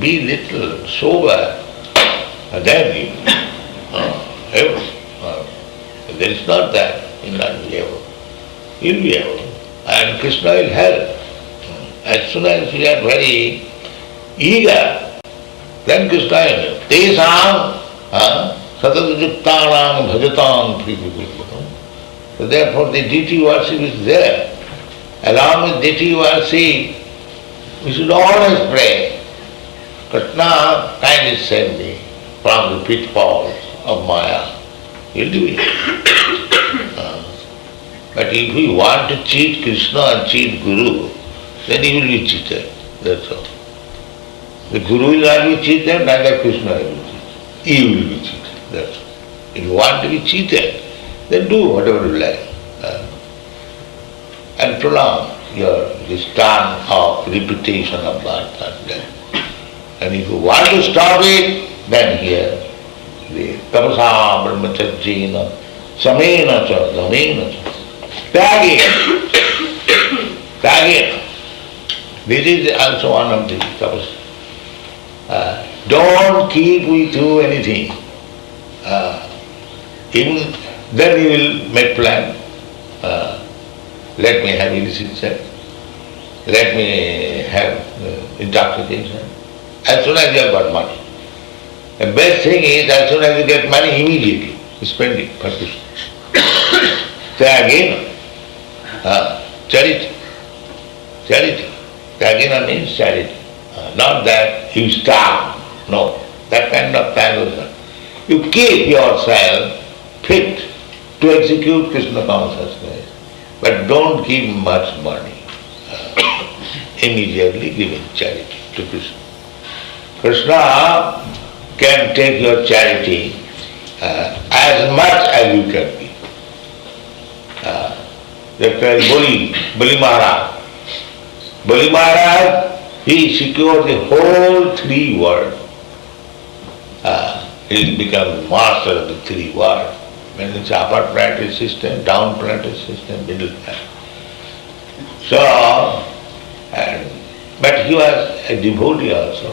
Be little sober, then there is not that, you will not be able. You will be able. And Krishna will help. As soon as you are very eager, then Krishna will help. Tesam satatayuktanam bhajatam 𝒉𝒂𝒏𝒕. So therefore the deity worship is there. Along with deity worship, we should always pray, Krishna, kindly save me from the pitfalls of Maya. He'll do it. But if we want to cheat Krishna and cheat Guru, then he will be cheated. That's all. The Guru will not be cheated, neither Krishna will be cheated. He will be cheated. That's all. If you want to be cheated, then do whatever you like. And prolong this time of repetition of birth and death. And if you want to stop it, then here, the tapasa brahmacharjena samena cha dhamena cha tyagena. This is also one of the tapas. Don't keep with you anything. Even then you will make plan. Let me have illicit sex. Let me have intoxication. As soon as you have got money. The best thing is, as soon as you get money, immediately spend it for Krishna. Say again, charity. Charity. Tyagena means charity. Not that you starve. No. That kind of tyagena. You keep yourself fit to execute Krishna consciousness, but don't give much money. Immediately giving charity to Krishna. Krishna can take your charity as much as you can give. That's why Bali Maharaj. Bali Maharaj, he secured the whole three worlds. He became the master of the three worlds. When it's upper planetary system, down planetary system, middle planetary. So, and but he was a devotee also.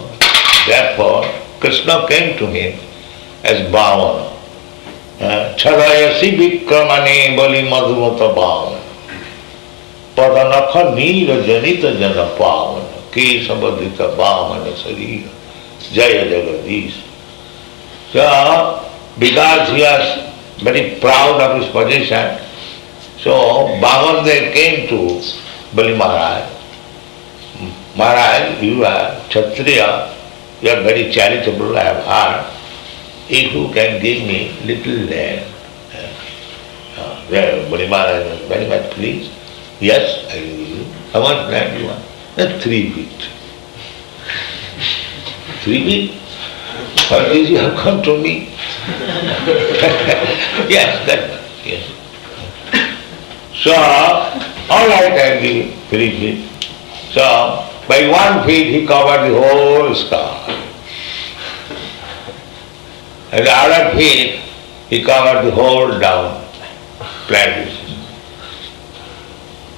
Therefore, Krishna came to him as 𝒍𝒐 𝒍𝒐 bali madhumata 𝒍𝒐 padanakha nira janita jana 𝒍𝒐 𝒂𝒐𝒏𝒕 𝒍𝒐 𝒍𝒐. So, because he was very proud of his position, so 𝒍𝒐 came to Bali Maharaj. Maharaj, you are Kshatriya, you are very charitable, I have heard. If you can give me little land. Bali Maharaj was very much pleased. Yes, I will give you. How much land you want? 3 feet. 3 feet? For this you have come to me? Yes, that one. Yes. So, all right, I will give you 3 feet. So, by 1 feet he covered the whole sky. And the other feet he covered the whole down plantation.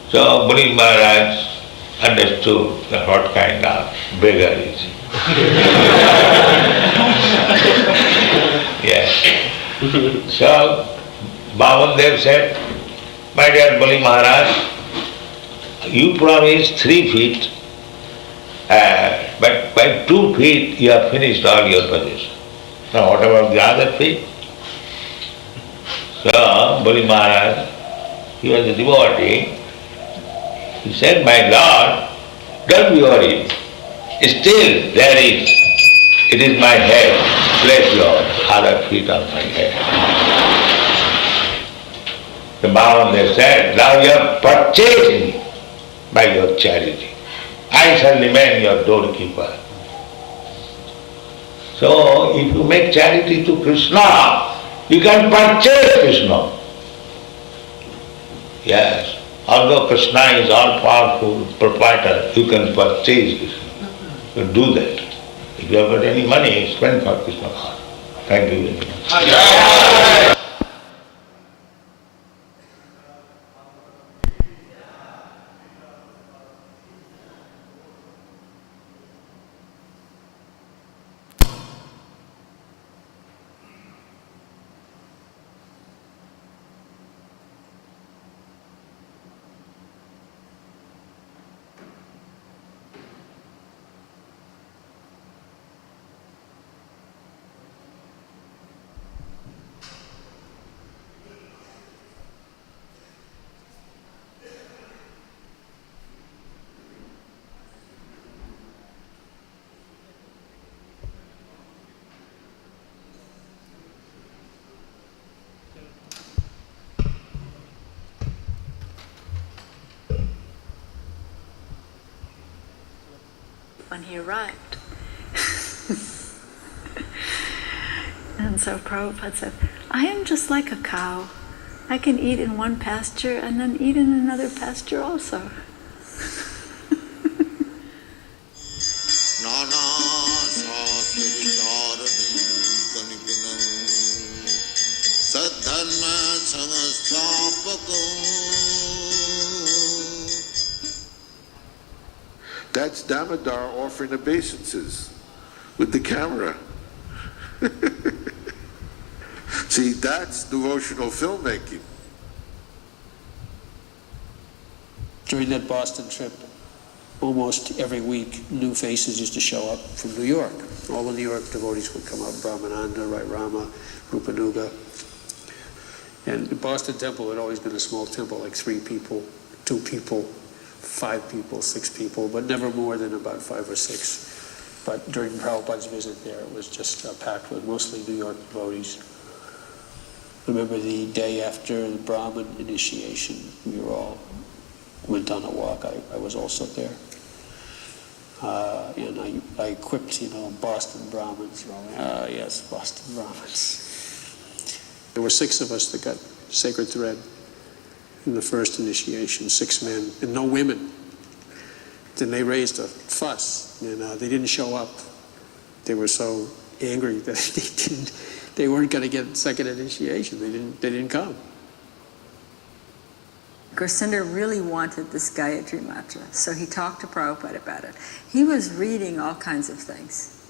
So Bali Maharaj understood that what kind of beggar is he. Yes. So 𝒍𝒐 said, my dear Bali Maharaj, you promised 3 feet, but by 2 feet you have finished all your possessions. Now what about the other feet? So Bali Maharaj, he was a devotee. He said, my Lord, don't be worried. Still there is, it is my head. Place your other feet on my head. The 𝒍𝒐 said, now you have purchased me by your charity. I shall remain your doorkeeper. So if you make charity to Krishna, you can purchase Krishna. Yes, although Krishna is all-powerful proprietor, you can purchase Krishna. You do that. If you have got any money, spend for Krishna. Thank you very much. When he arrived. And so Prabhupada said, I am just like a cow. I can eat in one pasture and then eat in another pasture also. That's Damodar offering obeisances with the camera. See, that's devotional filmmaking. During that Boston trip, almost every week, new faces used to show up from New York. All the New York devotees would come up, Brahmananda, Rama, Rupanuga. And the Boston temple had always been a small temple, like 3 people, 2 people, 5 people, 6 people, but never more than about 5 or 6. But during Prabhupada's visit there, it was just packed with mostly New York devotees. I remember the day after the Brahmin initiation, we were all went on a walk. I was also there. And I equipped, Boston Brahmins. Yes, Boston Brahmins. There were 6 of us that got sacred thread in the first initiation, 6 men, and no women. Then they raised a fuss, and they didn't show up. They were so angry that they weren't going to get second initiation. They didn't come. Gursinder really wanted this Gayatri mantra, so he talked to Prabhupada about it. He was reading all kinds of things,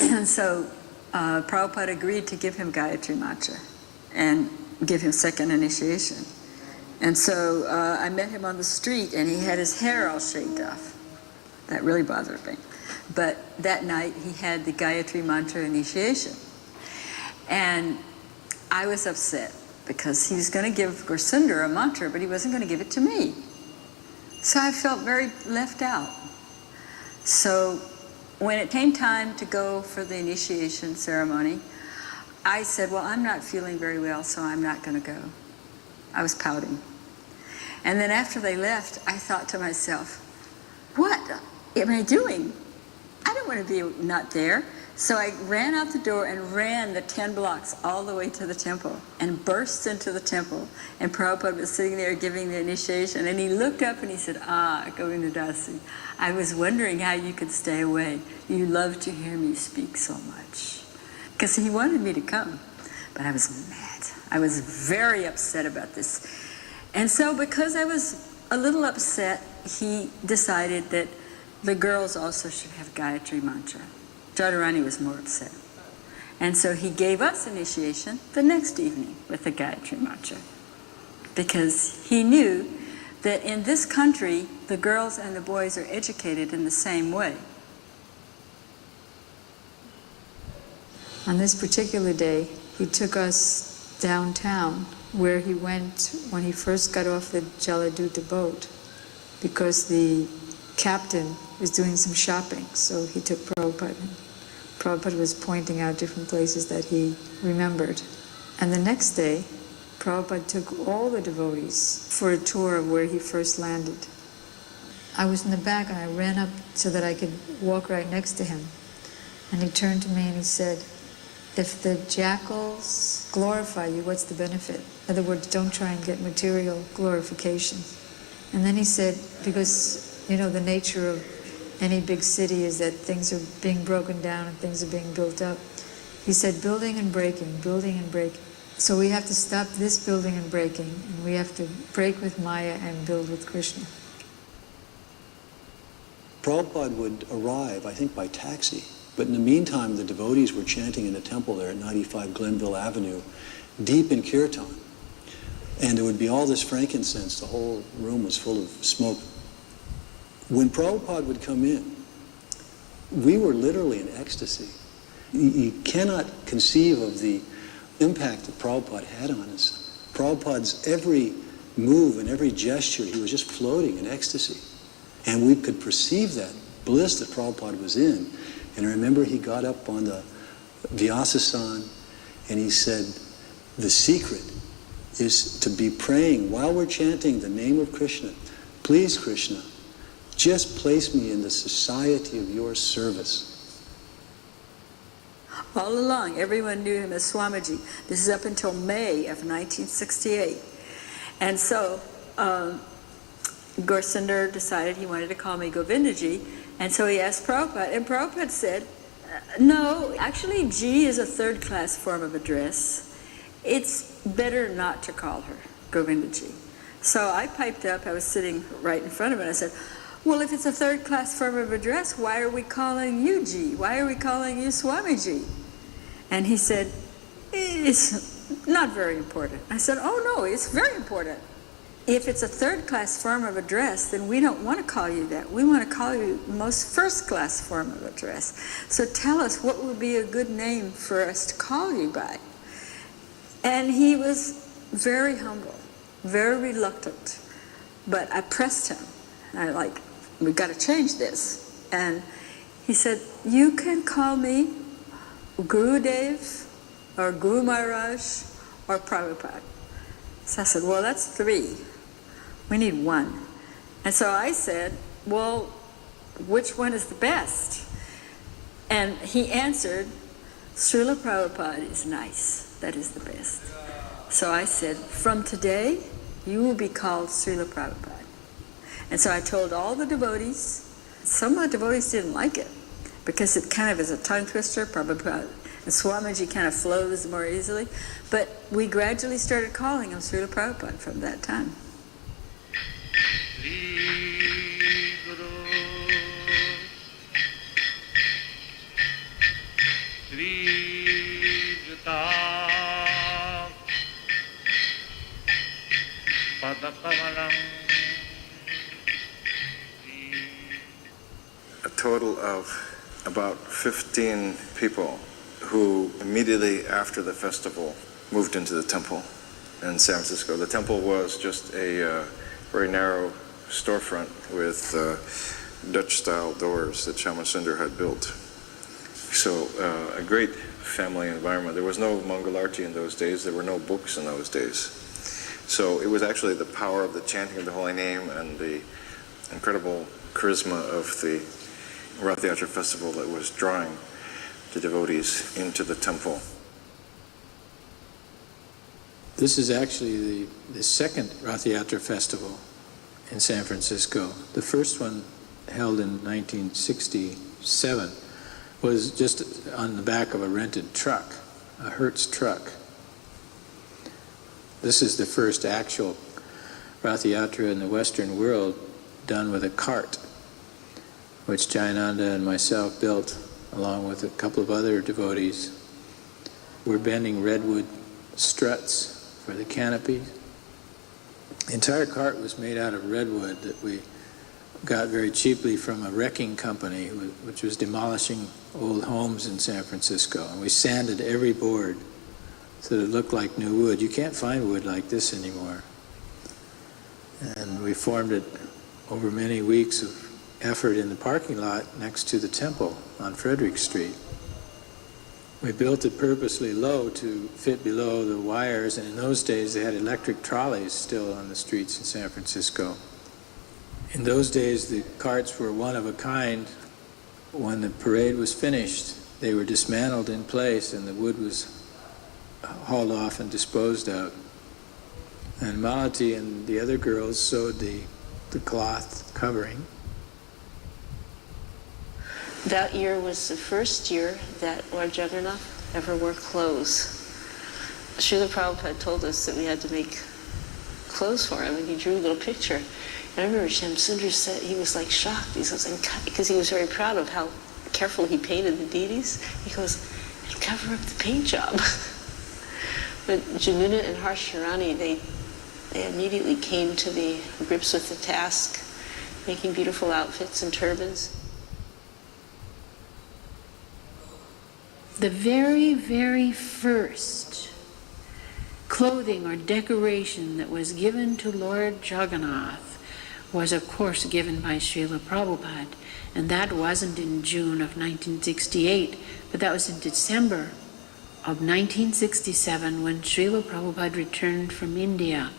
and so Prabhupada agreed to give him Gayatri mantra and give him second initiation. And so I met him on the street, and he had his hair all shaved off. That really bothered me. But that night, he had the Gayatri mantra initiation. And I was upset, because he was going to give Gursinder a mantra, but he wasn't going to give it to me. So I felt very left out. So when it came time to go for the initiation ceremony, I said, well, I'm not feeling very well, so I'm not going to go. I was pouting. And then after they left, I thought to myself, what am I doing? I don't want to be not there. So I ran out the door and ran the 10 blocks all the way to the temple and burst into the temple. And Prabhupada was sitting there giving the initiation, and he looked up and he said, Govindadasi, I was wondering how you could stay away. You love to hear me speak so much. Because he wanted me to come, but I was mad. I was very upset about this. And so because I was a little upset, he decided that the girls also should have Gayatri mantra. Radharani was more upset. And so he gave us initiation the next evening with the Gayatri mantra, because he knew that in this country, the girls and the boys are educated in the same way. On this particular day, he took us downtown, where he went when he first got off the Jaladuta boat, because the captain was doing some shopping, so he took Prabhupada. Prabhupada was pointing out different places that he remembered. And the next day, Prabhupada took all the devotees for a tour of where he first landed. I was in the back and I ran up so that I could walk right next to him. And he turned to me and he said, if the jackals glorify you, what's the benefit? In other words, don't try and get material glorification. And then he said, because, you know, the nature of any big city is that things are being broken down and things are being built up. He said, building and breaking, building and breaking. So we have to stop this building and breaking, and we have to break with Maya and build with Krishna. Prabhupada would arrive, I think, by taxi. But in the meantime, the devotees were chanting in the temple there at 95 Glenville Avenue, deep in kirtan. And there would be all this frankincense. The whole room was full of smoke. When Prabhupada would come in, we were literally in ecstasy. You cannot conceive of the impact that Prabhupada had on us. Prabhupada's every move and every gesture, he was just floating in ecstasy. And we could perceive that bliss that Prabhupada was in. And I remember he got up on the Vyasasana and he said, the secret is to be praying while we're chanting the name of Krishna. Please, Krishna, just place me in the society of your service. All along, everyone knew him as Swamiji. This is up until May of 1968. And so, Gursinder decided he wanted to call me Govindaji, and so he asked Prabhupada, and Prabhupada said, no, actually G is a third-class form of address. It's better not to call her Govindaji. So I piped up, I was sitting right in front of it, I said, well, if it's a third-class form of address, why are we calling you G? Why are we calling you Swamiji? And he said, it's not very important. I said, oh no, it's very important. If it's a third-class form of address, then we don't want to call you that. We want to call you the most first-class form of address. So tell us what would be a good name for us to call you by. And he was very humble, very reluctant. But I pressed him. I we've got to change this. And he said, you can call me Gurudev or Guru Maharaj or Prabhupada. So I said, well, that's 3. We need 1. And so I said, well, which one is the best? And he answered, Srila Prabhupada is nice. That is the best. So I said, from today, you will be called Srila Prabhupada. And so I told all the devotees. Some of the devotees didn't like it because it kind of is a tongue twister, Prabhupada. And Swamiji kind of flows more easily. But we gradually started calling him Srila Prabhupada from that time. A total of about 15 people who immediately after the festival moved into the temple in San Francisco. The temple was just a very narrow storefront with Dutch-style doors that Shamasunder had built. So a great family environment. There was no Mangalarti in those days. There were no books in those days. So it was actually the power of the chanting of the holy name and the incredible charisma of the Rath Yatra festival that was drawing the devotees into the temple. This is actually the second Rath Yatra festival in San Francisco. The first one, held in 1967, was just on the back of a rented truck, a Hertz truck. This is the first actual Rath Yatra in the Western world done with a cart, which Jayananda and myself built along with a couple of other devotees. We're bending redwood struts for the canopy. The entire cart was made out of redwood that we got very cheaply from a wrecking company which was demolishing old homes in San Francisco. And we sanded every board so that it looked like new wood. You can't find wood like this anymore. And we formed it over many weeks of effort in the parking lot next to the temple on Frederick Street. We built it purposely low to fit below the wires, and in those days they had electric trolleys still on the streets in San Francisco. In those days the carts were one of a kind. When the parade was finished, they were dismantled in place and the wood was hauled off and disposed of. And Malati and the other girls sewed the cloth covering. That year was the first year that Lord Jagannath ever wore clothes. Srila Prabhupada told us that we had to make clothes for him, and he drew a little picture. And I remember Shamsundar said, he was like shocked. He goes, because he was very proud of how careful he painted the deities. He goes, and cover up the paint job. But Jamuna and Harsharani, they immediately came to the grips with the task, making beautiful outfits and turbans. The very, very first clothing or decoration that was given to Lord Jagannath was, of course, given by Srila Prabhupada. And that wasn't in June of 1968, but that was in December of 1967 when Srila Prabhupada returned from India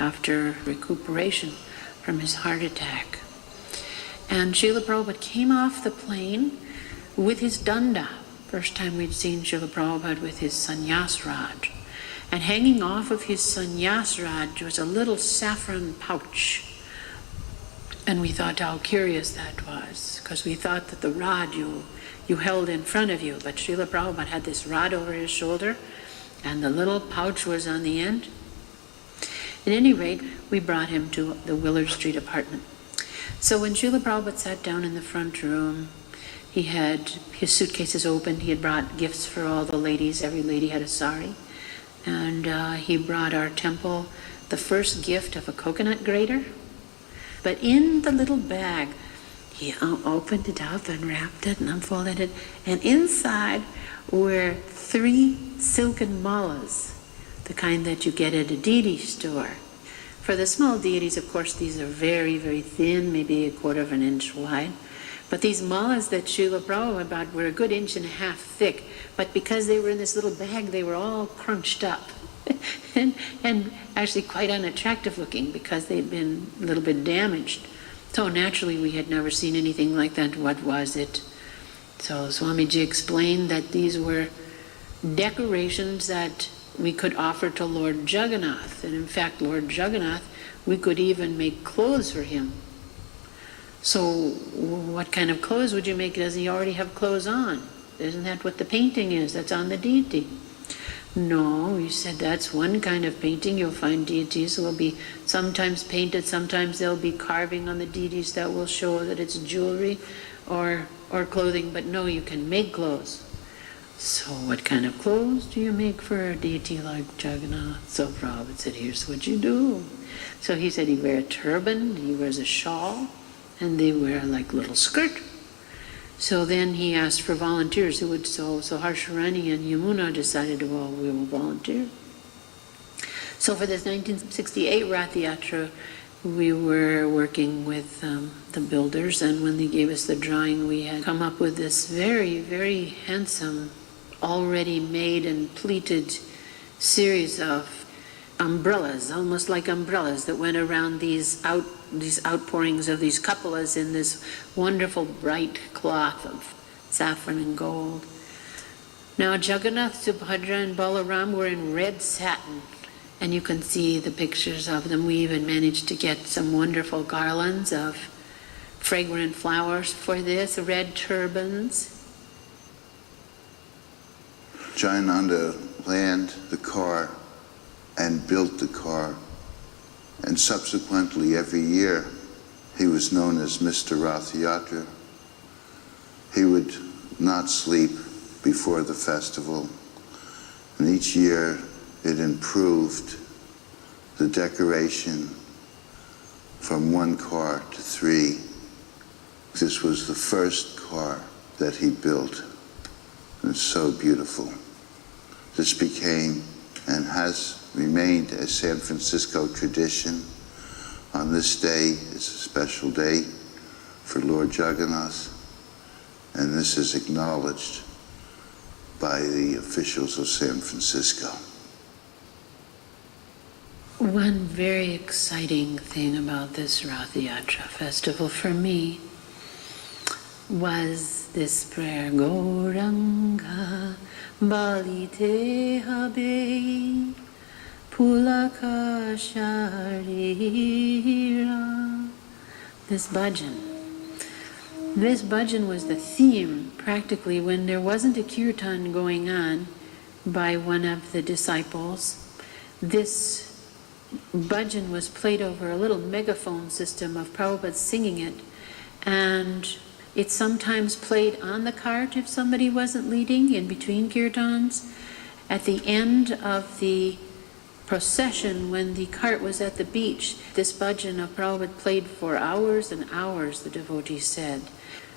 after recuperation from his heart attack. And Srila Prabhupada came off the plane with his danda. First time we'd seen Srila Prabhupada with his sannyas raj. And hanging off of his sannyas raj was a little saffron pouch. And we thought how curious that was, because we thought that the rod you held in front of you, but Srila Prabhupada had this rod over his shoulder, and the little pouch was on the end. At any rate, we brought him to the Willard Street apartment. So when Srila Prabhupada sat down in the front room, he had his suitcases open. He had brought gifts for all the ladies. Every lady had a sari. And he brought our temple the first gift of a coconut grater. But in the little bag, he opened it up and wrapped it and unfolded it. And inside were 3 silken malas, the kind that you get at a deity store. For the small deities, of course, these are very, very thin, maybe a 1/4 inch wide. But these malas that Srila Prabhupada bought were a good 1.5 inches thick, but because they were in this little bag, they were all crunched up and actually quite unattractive looking because they'd been a little bit damaged. So naturally we had never seen anything like that. What was it? So Swamiji explained that these were decorations that we could offer to Lord Jagannath. And in fact, Lord Jagannath, we could even make clothes for him. So what kind of clothes would you make? Does he already have clothes on? Isn't that what the painting is that's on the deity? No, he said that's one kind of painting. You'll find deities will be sometimes painted, sometimes there'll be carving on the deities that will show that it's jewelry or clothing, but no, you can make clothes. So what kind of clothes do you make for a deity like Jagannath? So Prabhupada said, here's what you do. So he said he wears a turban, he wears a shawl, and they wear like little skirt. So then he asked for volunteers who would sew. So Harsharani and Yamuna decided, well, we will volunteer. So for this 1968 Rath Yatra, we were working with the builders, and when they gave us the drawing, we had come up with this very, very handsome, already made and pleated series of umbrellas, almost like umbrellas that went around these outpourings of these cupolas in this wonderful bright cloth of saffron and gold. Now Jagannath, Subhadra, and Balaram were in red satin, and you can see the pictures of them. We even managed to get some wonderful garlands of fragrant flowers for this, red turbans. Jayananda planned the car and built the car, and subsequently every year he was known as Mr. Rath Yatra. He would not sleep before the festival, and each year it improved the decoration from 1 car to 3. This was the first car that he built. It's so beautiful. This became and has remained a San Francisco tradition. On this day, it's a special day for Lord Jagannath, and this is acknowledged by the officials of San Francisco. One very exciting thing about this Rath Yatra festival for me was this prayer, Gauranga Balite Habe Pulaka Sharira. This bhajan. This bhajan was the theme, practically, when there wasn't a kirtan going on by one of the disciples. This bhajan was played over a little megaphone system of Prabhupada singing it, and it's sometimes played on the cart if somebody wasn't leading in between kirtans. At the end of the procession, when the cart was at the beach, this bhajan of Prabhupada played for hours and hours, the devotees said.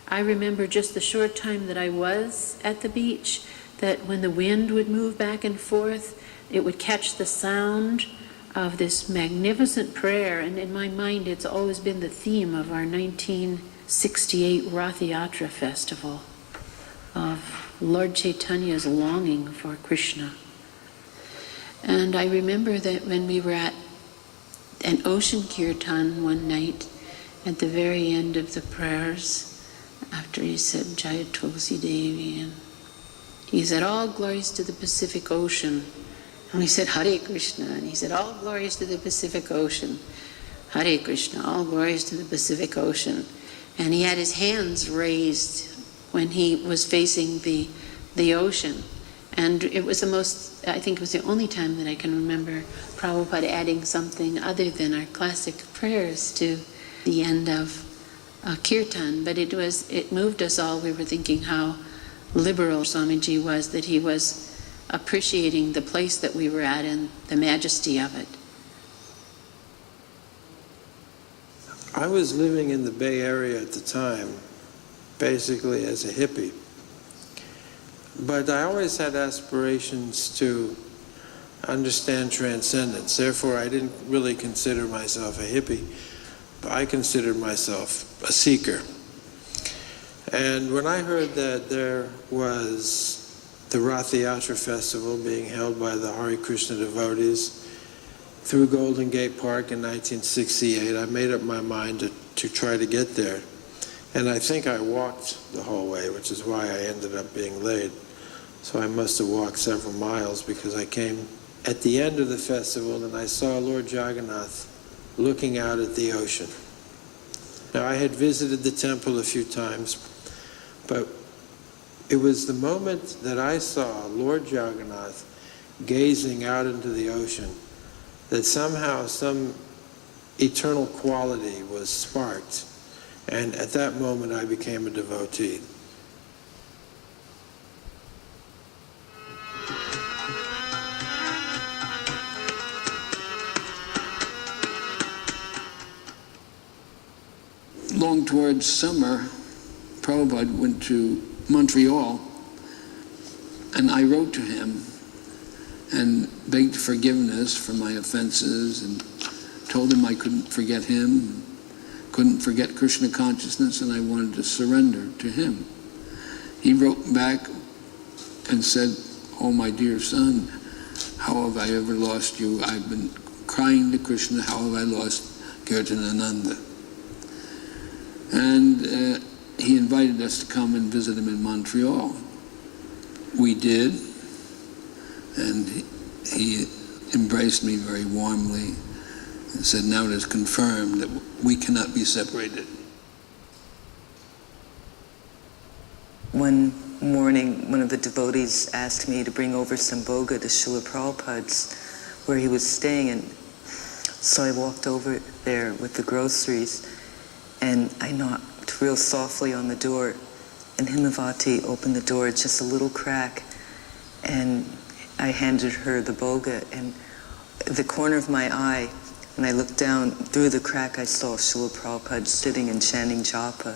I remember just the short time that I was at the beach, that when the wind would move back and forth, it would catch the sound of this magnificent prayer, and in my mind it's always been the theme of our 1968 Rath Yatra festival, of Lord Chaitanya's longing for Krishna. And I remember that when we were at an ocean kirtan one night, at the very end of the prayers, after he said Jaya Tulsi Devi, and he said, all glories to the Pacific Ocean. And we said, Hare Krishna. And he said, all glories to the Pacific Ocean. Hare Krishna, all glories to the Pacific Ocean. And he had his hands raised when he was facing the ocean. And it was I think it was the only time that I can remember Prabhupada adding something other than our classic prayers to the end of kirtan. But it moved us all. We were thinking how liberal Swamiji was, that he was appreciating the place that we were at and the majesty of it. I was living in the Bay Area at the time, basically as a hippie. But I always had aspirations to understand transcendence. Therefore, I didn't really consider myself a hippie, but I considered myself a seeker. And when I heard that there was the Rath Yatra festival being held by the Hare Krishna devotees through Golden Gate Park in 1968, I made up my mind to try to get there. And I think I walked the whole way, which is why I ended up being late. So I must have walked several miles, because I came at the end of the festival and I saw Lord Jagannath looking out at the ocean. Now, I had visited the temple a few times, but it was the moment that I saw Lord Jagannath gazing out into the ocean that somehow some eternal quality was sparked. And at that moment I became a devotee. along towards summer, Prabhupada went to Montreal, and I wrote to him and begged forgiveness for my offenses and told him I couldn't forget him, couldn't forget Krishna consciousness, and I wanted to surrender to him. He wrote back and said, "Oh, my dear son, how have I ever lost you? I've been crying to Krishna, how have I lost Kirtanananda?" And he invited us to come and visit him in Montreal. We did, and he embraced me very warmly and said, "Now it is confirmed that we cannot be separated." One morning, one of the devotees asked me to bring over some bhoga to Srila Prabhupada's, where he was staying, and so I walked over there with the groceries, and I knocked real softly on the door, and Himavati opened the door, just a little crack, and I handed her the bhoga, and the corner of my eye, when I looked down through the crack, I saw Srila Prabhupada sitting and chanting japa.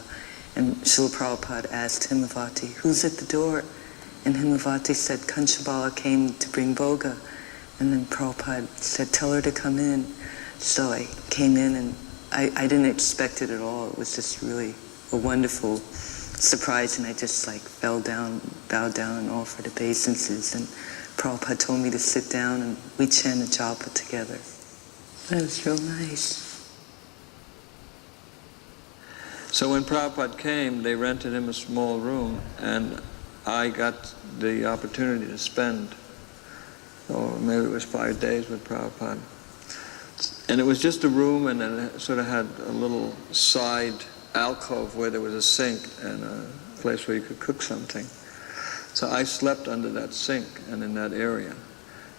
And Srila Prabhupada asked Himavati, "Who's at the door?" And Himavati said, "Kanchabala came to bring bhoga." And then Prabhupada said, "Tell her to come in." So I came in, and I didn't expect it at all. It was just really a wonderful surprise, and I just fell down, bowed down, and offered obeisances. And Prabhupada told me to sit down, and we chanted japa together. That was real nice. So when Prabhupada came, they rented him a small room, and I got the opportunity to spend, maybe it was 5 days with Prabhupada. And it was just a room, and it sort of had a little side alcove where there was a sink and a place where you could cook something. So I slept under that sink and in that area.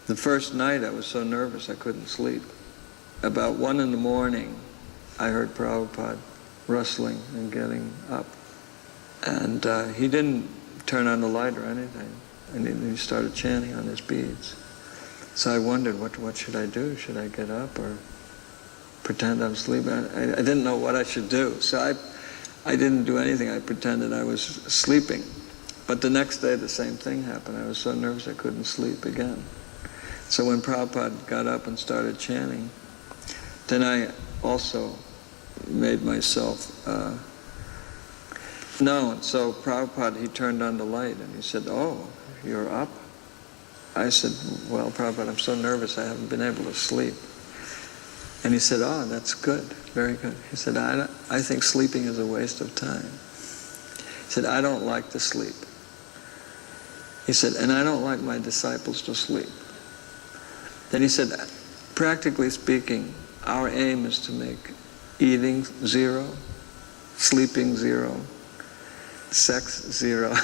The first night I was so nervous I couldn't sleep. About 1 in the morning, I heard Prabhupada rustling and getting up. And he didn't turn on the light or anything. And he started chanting on his beads. So I wondered, what should I do? Should I get up or pretend I'm sleeping? I didn't know what I should do. So I didn't do anything. I pretended I was sleeping. But the next day the same thing happened. I was so nervous I couldn't sleep again. So when Prabhupada got up and started chanting, then I also made myself known. So Prabhupada, he turned on the light and he said, "Oh, you're up?" I said, "Well, Prabhupada, I'm so nervous I haven't been able to sleep." And he said, "Oh, that's good, very good." He said, I think sleeping is a waste of time." He said, "I don't like to sleep." He said, "And I don't like my disciples to sleep." Then he said, "Practically speaking, our aim is to make eating 0, sleeping 0, sex 0,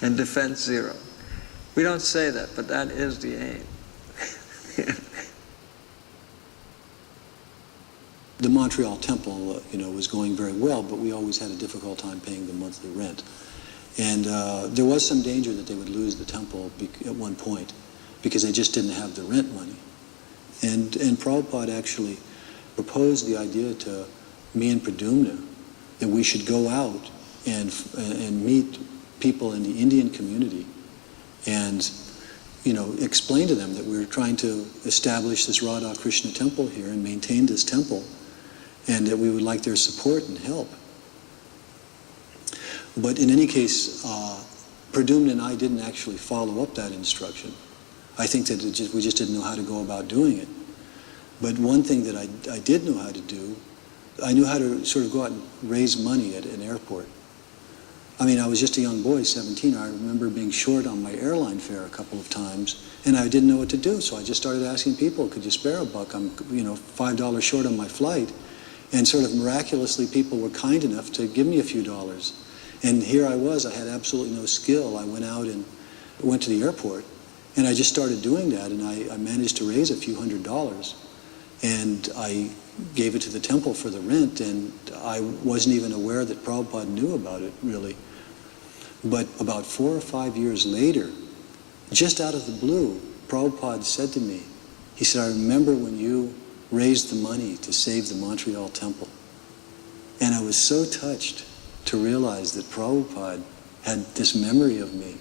and defense 0. We don't say that, but that is the aim." The Montreal temple, was going very well, but we always had a difficult time paying the monthly rent. And there was some danger that they would lose the temple at one point because they just didn't have the rent money. And Prabhupada actually proposed the idea to me and Pradyumna that we should go out and meet people in the Indian community and explain to them that we were trying to establish this Radha Krishna temple here and maintain this temple, and that we would like their support and help. But in any case, Pradyumna and I didn't actually follow up that instruction. I think that we just didn't know how to go about doing it. But one thing that I did know how to do, I knew how to sort of go out and raise money at an airport. I mean, I was just a young boy, 17. I remember being short on my airline fare a couple of times, and I didn't know what to do. So I just started asking people, "Could you spare a buck? I'm, $5 short on my flight." And sort of miraculously, people were kind enough to give me a few dollars. And here I was, I had absolutely no skill. I went out and went to the airport, and I just started doing that, and I managed to raise a few $100s. And I gave it to the temple for the rent, and I wasn't even aware that Prabhupada knew about it, really. But about 4 or 5 years later, just out of the blue, Prabhupada said to me, he said, "I remember when you raised the money to save the Montreal temple." And I was so touched to realize that Prabhupada had this memory of me,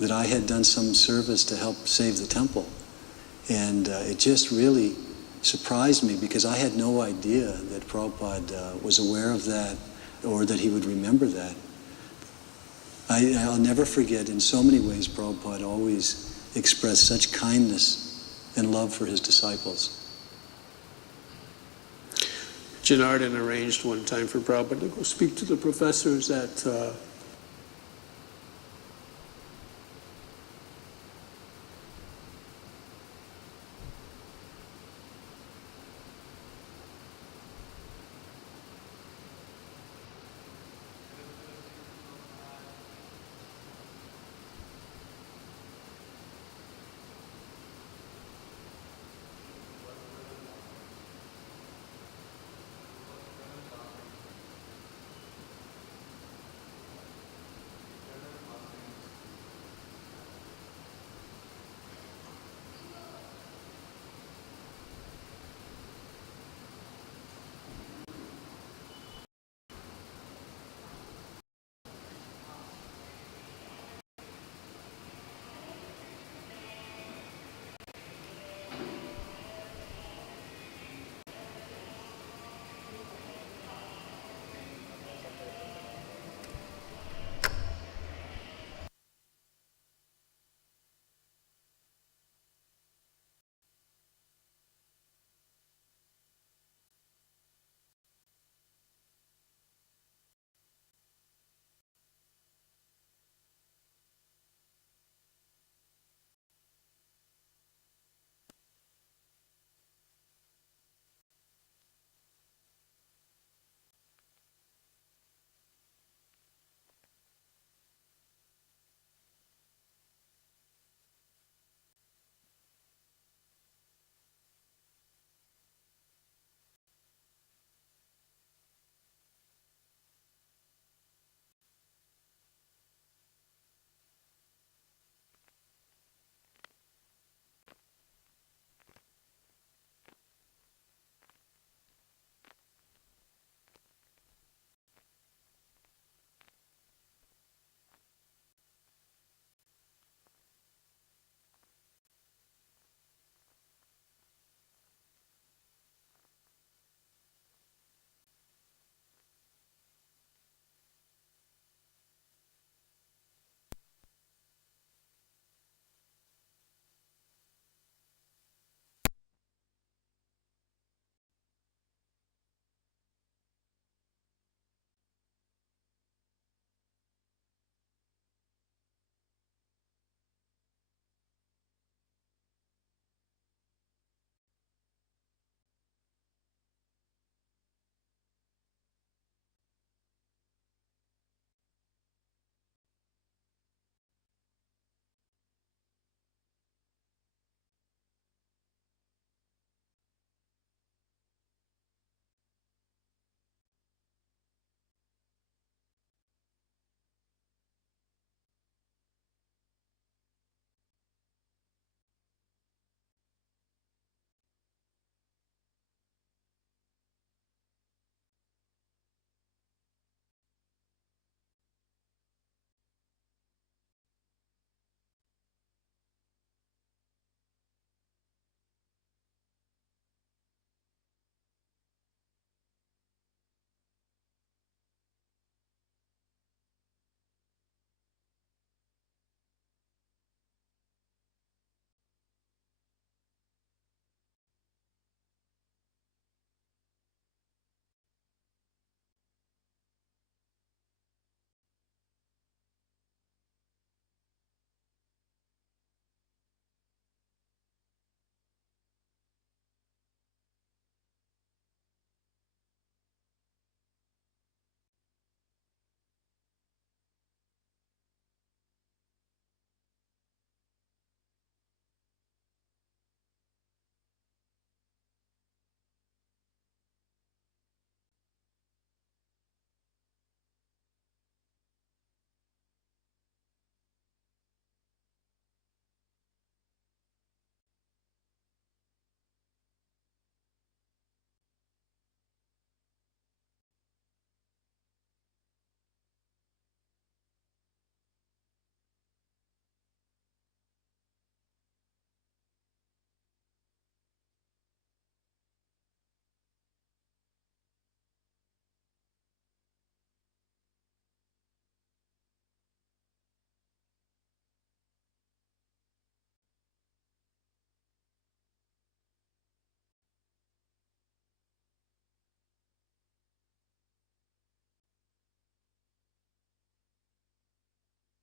that I had done some service to help save the temple. And it just really surprised me because I had no idea that Prabhupada was aware of that or that he would remember that. I'll never forget, in so many ways, Prabhupada always expressed such kindness and love for his disciples. Janardhan arranged one time for Prabhupada to go speak to the professors at